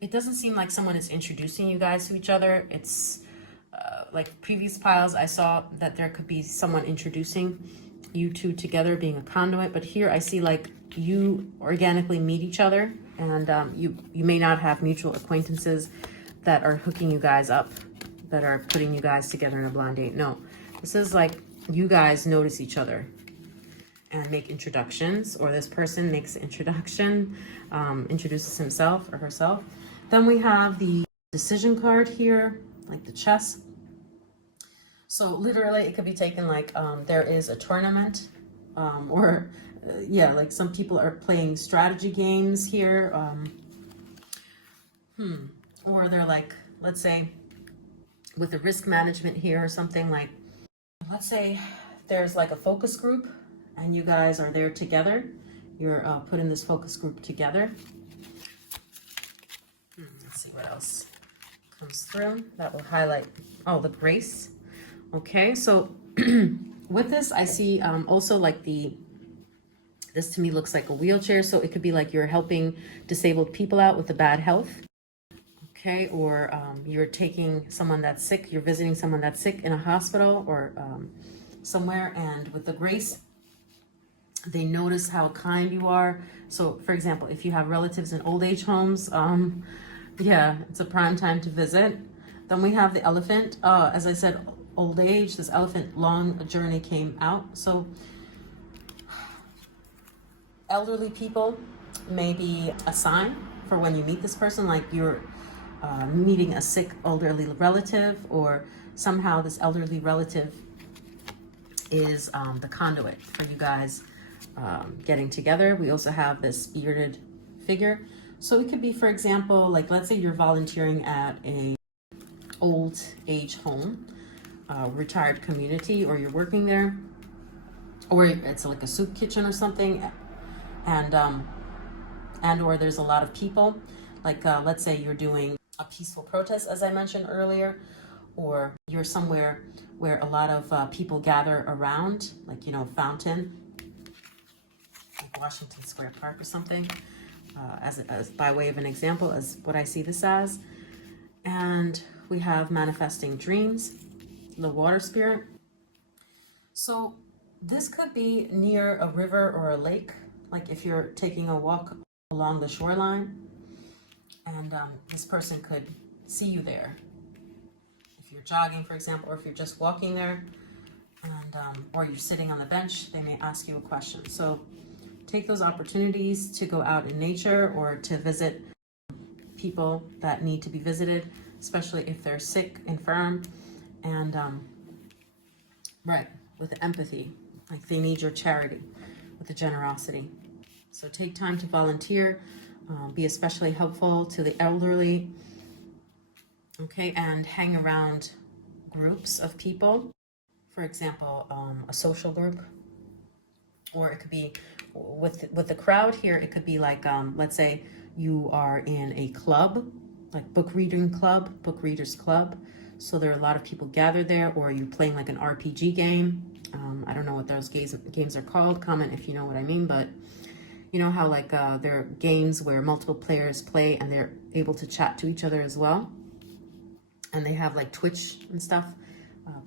It doesn't seem like someone is introducing you guys to each other. It's like previous piles, I saw that there could be someone introducing you two together, being a conduit. But here I see like you organically meet each other, and you may not have mutual acquaintances that are hooking you guys up, that are putting you guys together in a blind date. No, this is like you guys notice each other and make introductions, or this person makes an introduction, introduces himself or herself. Then we have the decision card here, like the chess. So literally it could be taken like there is a tournament, or yeah, like some people are playing strategy games here. Or they're like, let's say with the risk management here or something, like, let's say there's like a focus group and you guys are there together. You're putting this focus group together. Let's see what else comes through. That will highlight, oh, the grace. Okay, so with this, I see also like this to me looks like a wheelchair. So it could be like you're helping disabled people out with the bad health. Okay, or you're taking someone that's sick, you're visiting someone that's sick in a hospital or somewhere, and with the grace, they notice how kind you are. So for example, if you have relatives in old age homes, yeah, it's a prime time to visit. Then we have the elephant. As I said, old age, this elephant, long journey came out. So elderly people may be a sign for when you meet this person, like you're meeting a sick elderly relative, or somehow this elderly relative is the conduit for you guys getting together. We also have this bearded figure. So it could be, for example, like let's say you're volunteering at a old age home, retired community, or you're working there, or it's like a soup kitchen or something, and or there's a lot of people, like let's say you're doing a peaceful protest, as I mentioned earlier, or you're somewhere where a lot of people gather around, like, you know, fountain, like Washington Square Park or something, as by way of an example, as what I see this as. And we have manifesting dreams, the water spirit. So this could be near a river or a lake, like if you're taking a walk along the shoreline, and this person could see you there. If you're jogging, for example, or if you're just walking there, and or you're sitting on the bench, they may ask you a question. So take those opportunities to go out in nature or to visit people that need to be visited, especially if they're sick, infirm, and right, with empathy, like they need your charity, with the generosity. So take time to volunteer, be especially helpful to the elderly, okay, and hang around groups of people. For example, a social group, or it could be with the crowd here. It could be like, let's say you are in a club, like book readers club. So there are a lot of people gathered there, or you're playing like an RPG game. I don't know what those games are called. Comment if you know what I mean, but you know how like there are games where multiple players play and they're able to chat to each other as well. And they have like Twitch and stuff,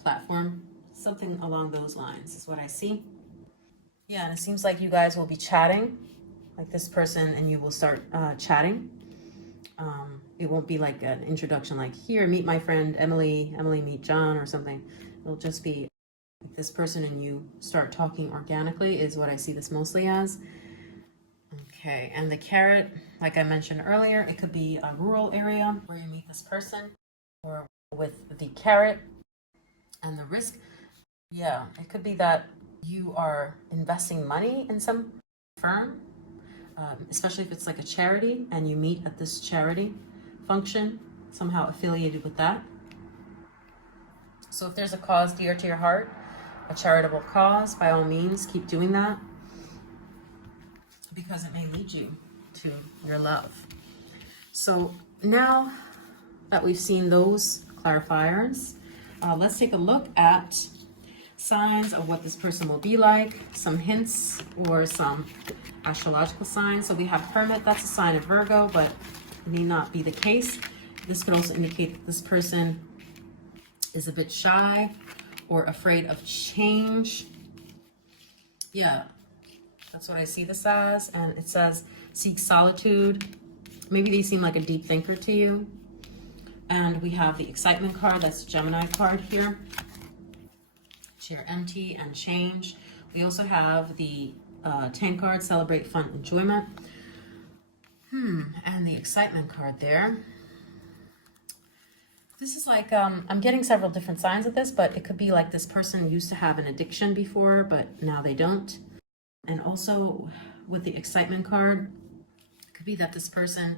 platform, something along those lines is what I see. Yeah, and it seems like you guys will be chatting, like this person, and you will start chatting. It won't be like an introduction, like here, meet my friend Emily, Emily meet John or something. It'll just be like this person and you start talking organically is what I see this mostly as. Okay, and the carrot, like I mentioned earlier, it could be a rural area where you meet this person, or with the carrot. And the risk, yeah, it could be that you are investing money in some firm, especially if it's like a charity and you meet at this charity function, somehow affiliated with that. So if there's a cause dear to your heart, a charitable cause, by all means, keep doing that, because it may lead you to your love. So now that we've seen those clarifiers, let's take a look at signs of what this person will be like, some hints or some astrological signs. So we have Hermit, that's a sign of Virgo, but it need not be the case. This could also indicate that this person is a bit shy or afraid of change. Yeah, that's what I see this as. And it says seek solitude. Maybe they seem like a deep thinker to you. And we have the excitement card, that's the Gemini card here. Share empty and change. We also have the 10 card, celebrate fun, enjoyment. And the excitement card there. This is like, I'm getting several different signs of this, but it could be like this person used to have an addiction before, but now they don't. And also with the excitement card, it could be that this person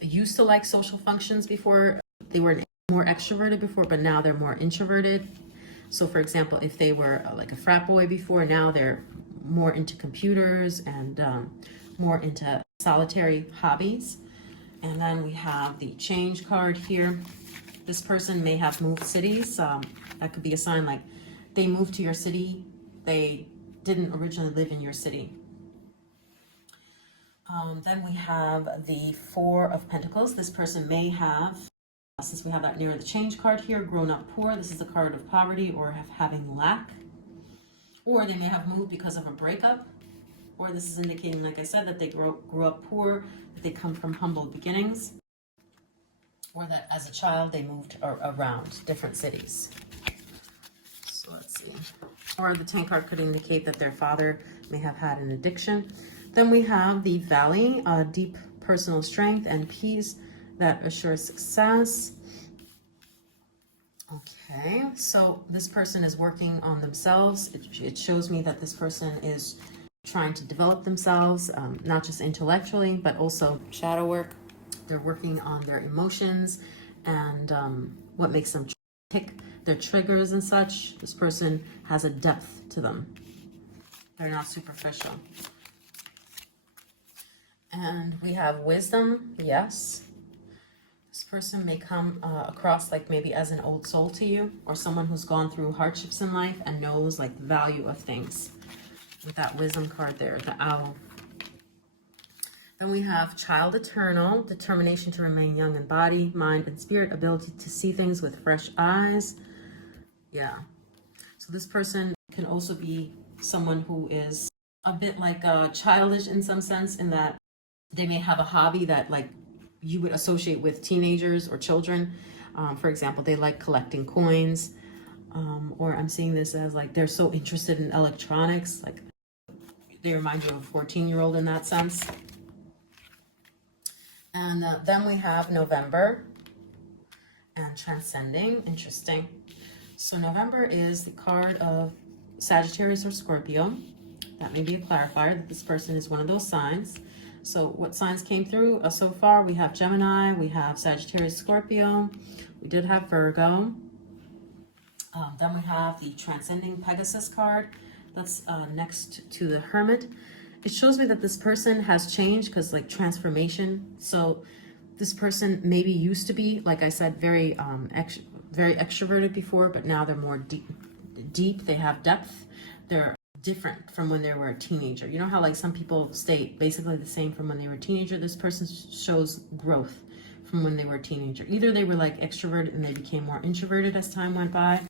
used to like social functions before. They were more extroverted before, but now they're more introverted. So for example, if they were like a frat boy before, now they're more into computers and more into solitary hobbies. And then we have the change card here. This person may have moved cities. That could be a sign like they moved to your city they didn't originally live in your city. Then we have the Four of Pentacles. This person may have, since we have that near the change card here, grown up poor. This is a card of poverty or having lack. Or they may have moved because of a breakup. Or this is indicating, like I said, that they grew up poor, that they come from humble beginnings. Or that as a child they moved around different cities. So let's see. Or the 10 card could indicate that their father may have had an addiction. Then we have the Valley, deep personal strength and peace that assures success. Okay, so this person is working on themselves. It shows me that this person is trying to develop themselves, not just intellectually, but also shadow work. They're working on their emotions and what makes them tick, their triggers and such. This person has a depth to them. They're not superficial. And we have wisdom, yes. This person may come across like maybe as an old soul to you, or someone who's gone through hardships in life and knows like the value of things. With that wisdom card there, the owl. Then we have child eternal, determination to remain young in body, mind, and spirit, ability to see things with fresh eyes. Yeah. So this person can also be someone who is a bit like childish in some sense, in that they may have a hobby that like you would associate with teenagers or children. For example, they like collecting coins, or I'm seeing this as like they're so interested in electronics, like they remind you of a 14-year-old in that sense. And then we have November and transcending. Interesting. So November is the card of Sagittarius or Scorpio. That may be a clarifier that this person is one of those signs. So what signs came through so far? We have Gemini, we have Sagittarius, Scorpio, we did have Virgo. Then we have the Transcending Pegasus card. That's next to the Hermit. It shows me that this person has changed because like transformation. So this person maybe used to be, like I said, very extroverted before, but now they're more deep. They have depth. They're different from when they were a teenager. You know how like some people stay basically the same from when they were a teenager? This person shows growth from when they were a teenager. Either they were like extroverted and they became more introverted as time went by,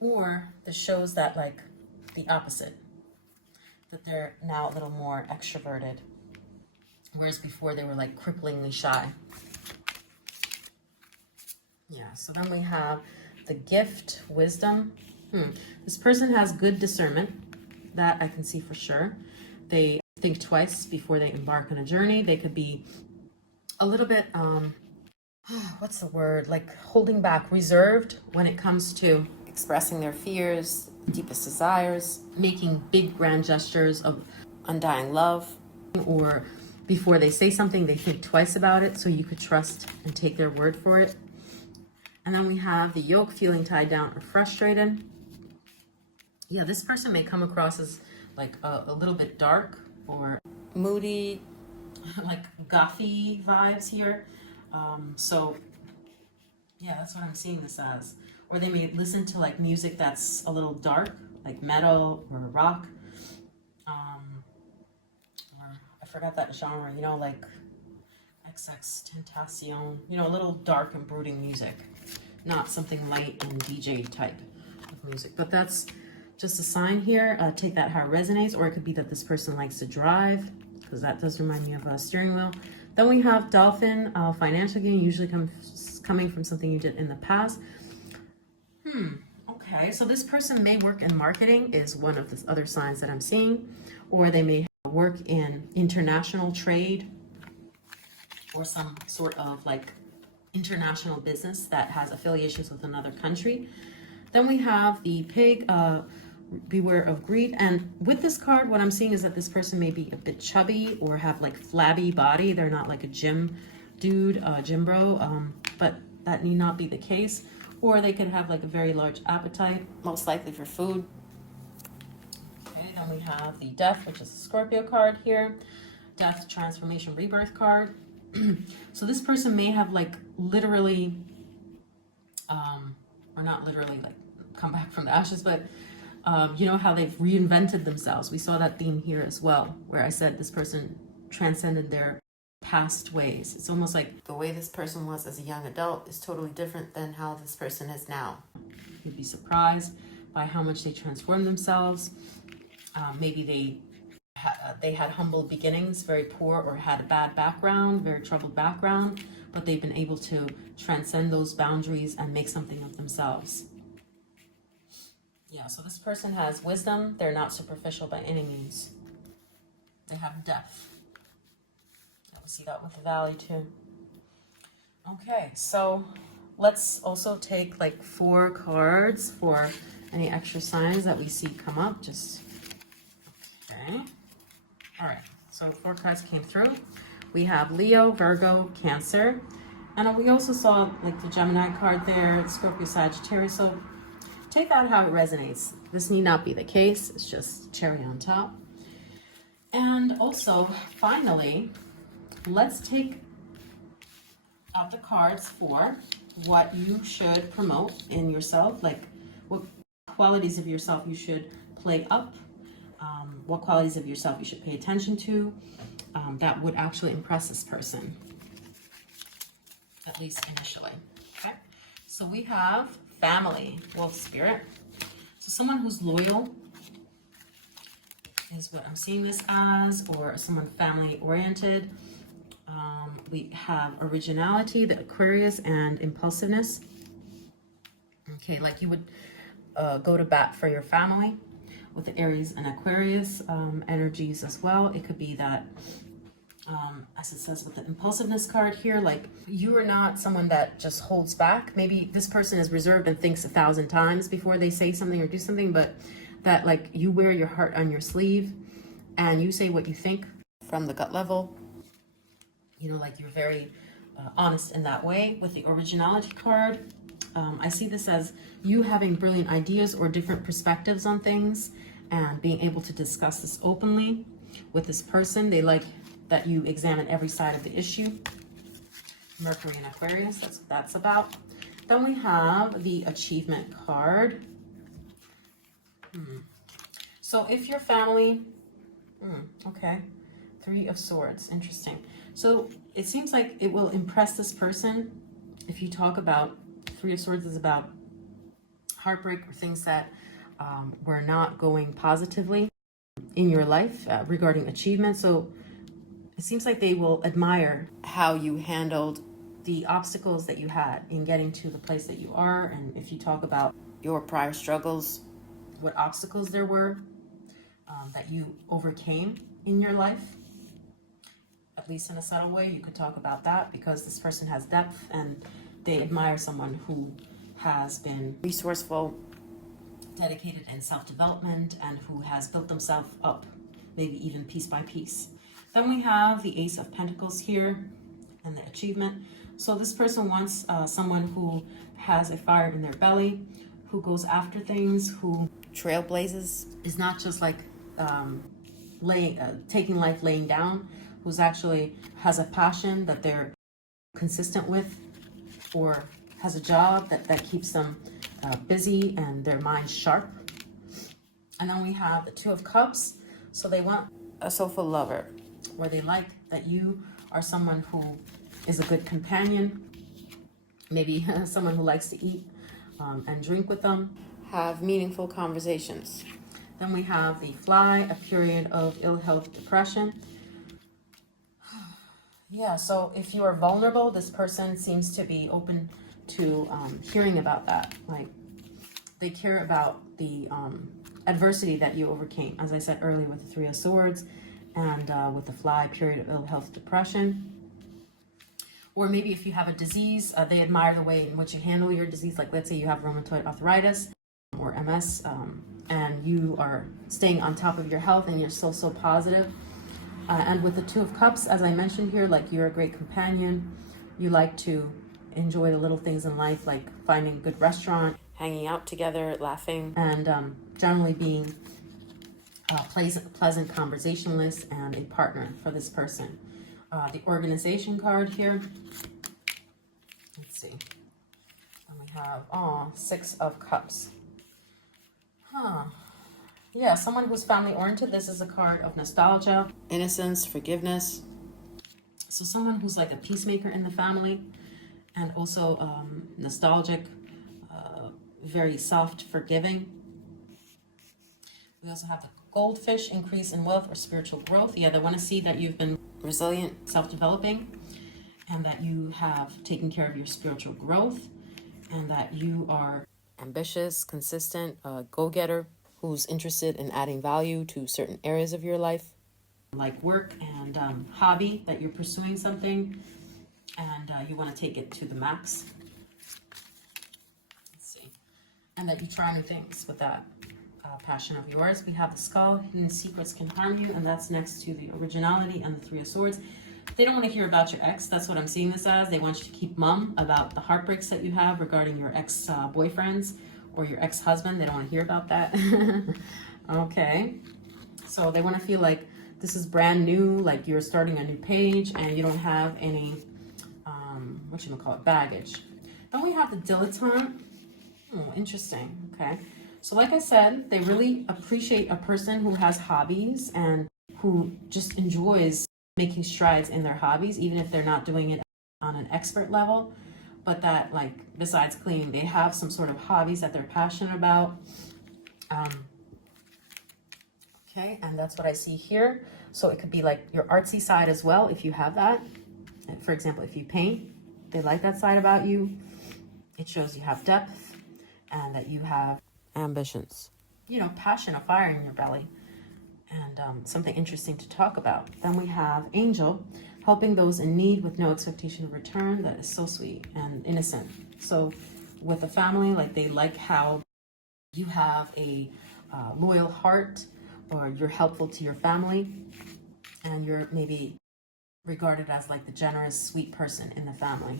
or this shows that like the opposite, that they're now a little more extroverted, whereas before they were like cripplingly shy. Yeah, so then we have the gift, wisdom. This person has good discernment. That I can see for sure. They think twice before they embark on a journey. They could be a little bit, what's the word? Like holding back, reserved when it comes to expressing their fears, deepest desires, making big grand gestures of undying love, or before they say something, they think twice about it, so you could trust and take their word for it. And then we have the yoke, feeling tied down or frustrated. Yeah, this person may come across as like a little bit dark or moody, like gothy vibes here. So yeah, that's what I'm seeing this as. Or they may listen to like music that's a little dark, like metal or rock. Or I forgot that genre, you know, like XX Tentacion, you know, a little dark and brooding music, not something light and DJ type of music. But that's just a sign here. Take that how it resonates, or it could be that this person likes to drive, because that does remind me of a steering wheel. Then we have dolphin, financial gain, usually coming from something you did in the past. Okay, so this person may work in marketing, is one of the other signs that I'm seeing, or they may work in international trade or some sort of like international business that has affiliations with another country. Then we have the pig, beware of greed. And with this card, what I'm seeing is that this person may be a bit chubby or have like flabby body. They're not like a gym dude, gym bro, but that need not be the case. Or they could have like a very large appetite, most likely for food. Okay, then we have the death, which is a Scorpio card here. Death, transformation, rebirth card. So this person may have like literally, or not literally like come back from the ashes, but You know how they've reinvented themselves. We saw that theme here as well, where I said this person transcended their past ways. It's almost like the way this person was as a young adult is totally different than how this person is now. You'd be surprised by how much they transformed themselves. Maybe they had humble beginnings, very poor, or had a bad background, very troubled background, but they've been able to transcend those boundaries and make something of themselves. Yeah, so this person has wisdom. They're not superficial by any means. They have depth. Yeah, we see that with the Valley too. Okay, so let's also take like 4 cards for any extra signs that we see come up. Just, okay. All right, so 4 cards came through. We have Leo, Virgo, Cancer. And we also saw like the Gemini card there, Scorpio, Sagittarius. So take that how it resonates. This need not be the case. It's just cherry on top. And also, finally, let's take out the cards for what you should promote in yourself, like what qualities of yourself you should play up, what qualities of yourself you should pay attention to, that would actually impress this person, at least initially. Okay, so we have family, wolf spirit. So someone who's loyal is what I'm seeing this as, or someone family oriented. We have originality, the Aquarius, and impulsiveness. Okay, like you would go to bat for your family with the Aries and Aquarius energies as well. It could be that, as it says with the impulsiveness card here, like you are not someone that just holds back. Maybe this person is reserved and thinks 1,000 times before they say something or do something, but that like you wear your heart on your sleeve and you say what you think from the gut level. You know, like you're very honest in that way. With the originality card, I see this as you having brilliant ideas or different perspectives on things and being able to discuss this openly with this person. They like that you examine every side of the issue. Mercury and Aquarius, that's what that's about. Then we have the achievement card. So if your family, okay, 3 of Swords, interesting. So it seems like it will impress this person if you talk about, 3 of Swords is about heartbreak or things that were not going positively in your life regarding achievement. So it seems like they will admire how you handled the obstacles that you had in getting to the place that you are. And if you talk about your prior struggles, what obstacles there were that you overcame in your life, at least in a subtle way, you could talk about that, because this person has depth and they admire someone who has been resourceful, dedicated in self-development, and who has built themselves up, maybe even piece by piece. Then we have the Ace of Pentacles here and the achievement. So this person wants someone who has a fire in their belly, who goes after things, who trailblazes, is not just like taking life laying down, who's actually has a passion that they're consistent with, or has a job that keeps them busy and their mind sharp. And then we have the 2 of Cups. So they want a soulful lover, where they like that you are someone who is a good companion, maybe someone who likes to eat and drink with them, have meaningful conversations. Then we have the Fly, a period of ill health, depression. Yeah, so if you are vulnerable, this person seems to be open to hearing about that. Like they care about the adversity that you overcame, as I said earlier with the 3 of Swords and with the Fly, period of ill health, depression. Or maybe if you have a disease, they admire the way in which you handle your disease. Like let's say you have rheumatoid arthritis or MS, and you are staying on top of your health and you're so positive. And with the 2 of Cups, as I mentioned here, like you're a great companion. You like to enjoy the little things in life, like finding a good restaurant, hanging out together, laughing, and generally being pleasant conversationalist and a partner for this person. The organization card here. Let's see. And we have 6 of Cups. Yeah, someone who's family oriented. This is a card of nostalgia, innocence, forgiveness. So someone who's like a peacemaker in the family, and also nostalgic, very soft, forgiving. We also have the goldfish, increase in wealth or spiritual growth. Yeah, they want to see that you've been resilient, self-developing, and that you have taken care of your spiritual growth, and that you are ambitious, consistent, go-getter who's interested in adding value to certain areas of your life, like work and hobby, that you're pursuing something and you want to take it to the max. Let's see. And that you try new things with that passion of yours. We have the skull, hidden secrets can harm you, and that's next to the originality and the Three of Swords. They don't want to hear about your ex. That's what I'm seeing this as. They want you to keep mum about the heartbreaks that you have regarding your ex boyfriends or your ex-husband. They don't want to hear about that. Okay. So they want to feel like this is brand new, like you're starting a new page and you don't have any, what you call it, baggage. Then we have the dilettante. Oh, interesting. Okay. So like I said, they really appreciate a person who has hobbies and who just enjoys making strides in their hobbies, even if they're not doing it on an expert level, but that, like, besides cleaning, they have some sort of hobbies that they're passionate about. Okay, and that's what I see here. So it could be like your artsy side as well, if you have that. And for example, if you paint, they like that side about you. It shows you have depth and that you have ambitions, you know, passion, a fire in your belly, and something interesting to talk about. Then we have angel, helping those in need with no expectation of return. That is so sweet and innocent. So with a family, like, they like how you have a loyal heart, or you're helpful to your family, and you're maybe regarded as like the generous, sweet person in the family,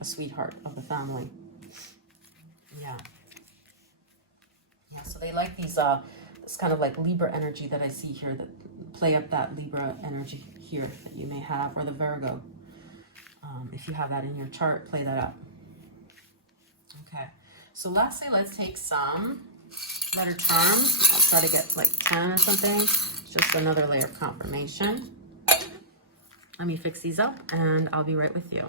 a sweetheart of the family. Yeah. Yeah, so they like these, this kind of like Libra energy that I see here, that play up that Libra energy here that you may have, or the Virgo. If you have that in your chart, play that up. Okay, so lastly, let's take some letter charms. I'll try to get like 10 or something. Just another layer of confirmation. Let me fix these up and I'll be right with you.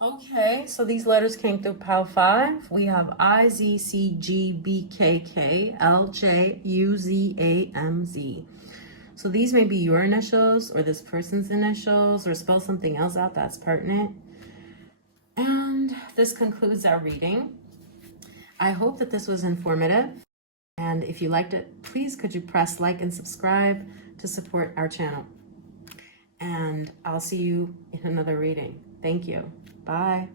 Okay, so these letters came through pile 5. We have I, Z, C, G, B, K, K, L, J, U, Z, A, M, Z. So these may be your initials or this person's initials, or spell something else out that's pertinent. And this concludes our reading. I hope that this was informative. And if you liked it, please could you press like and subscribe to support our channel. And I'll see you in another reading. Thank you. Bye.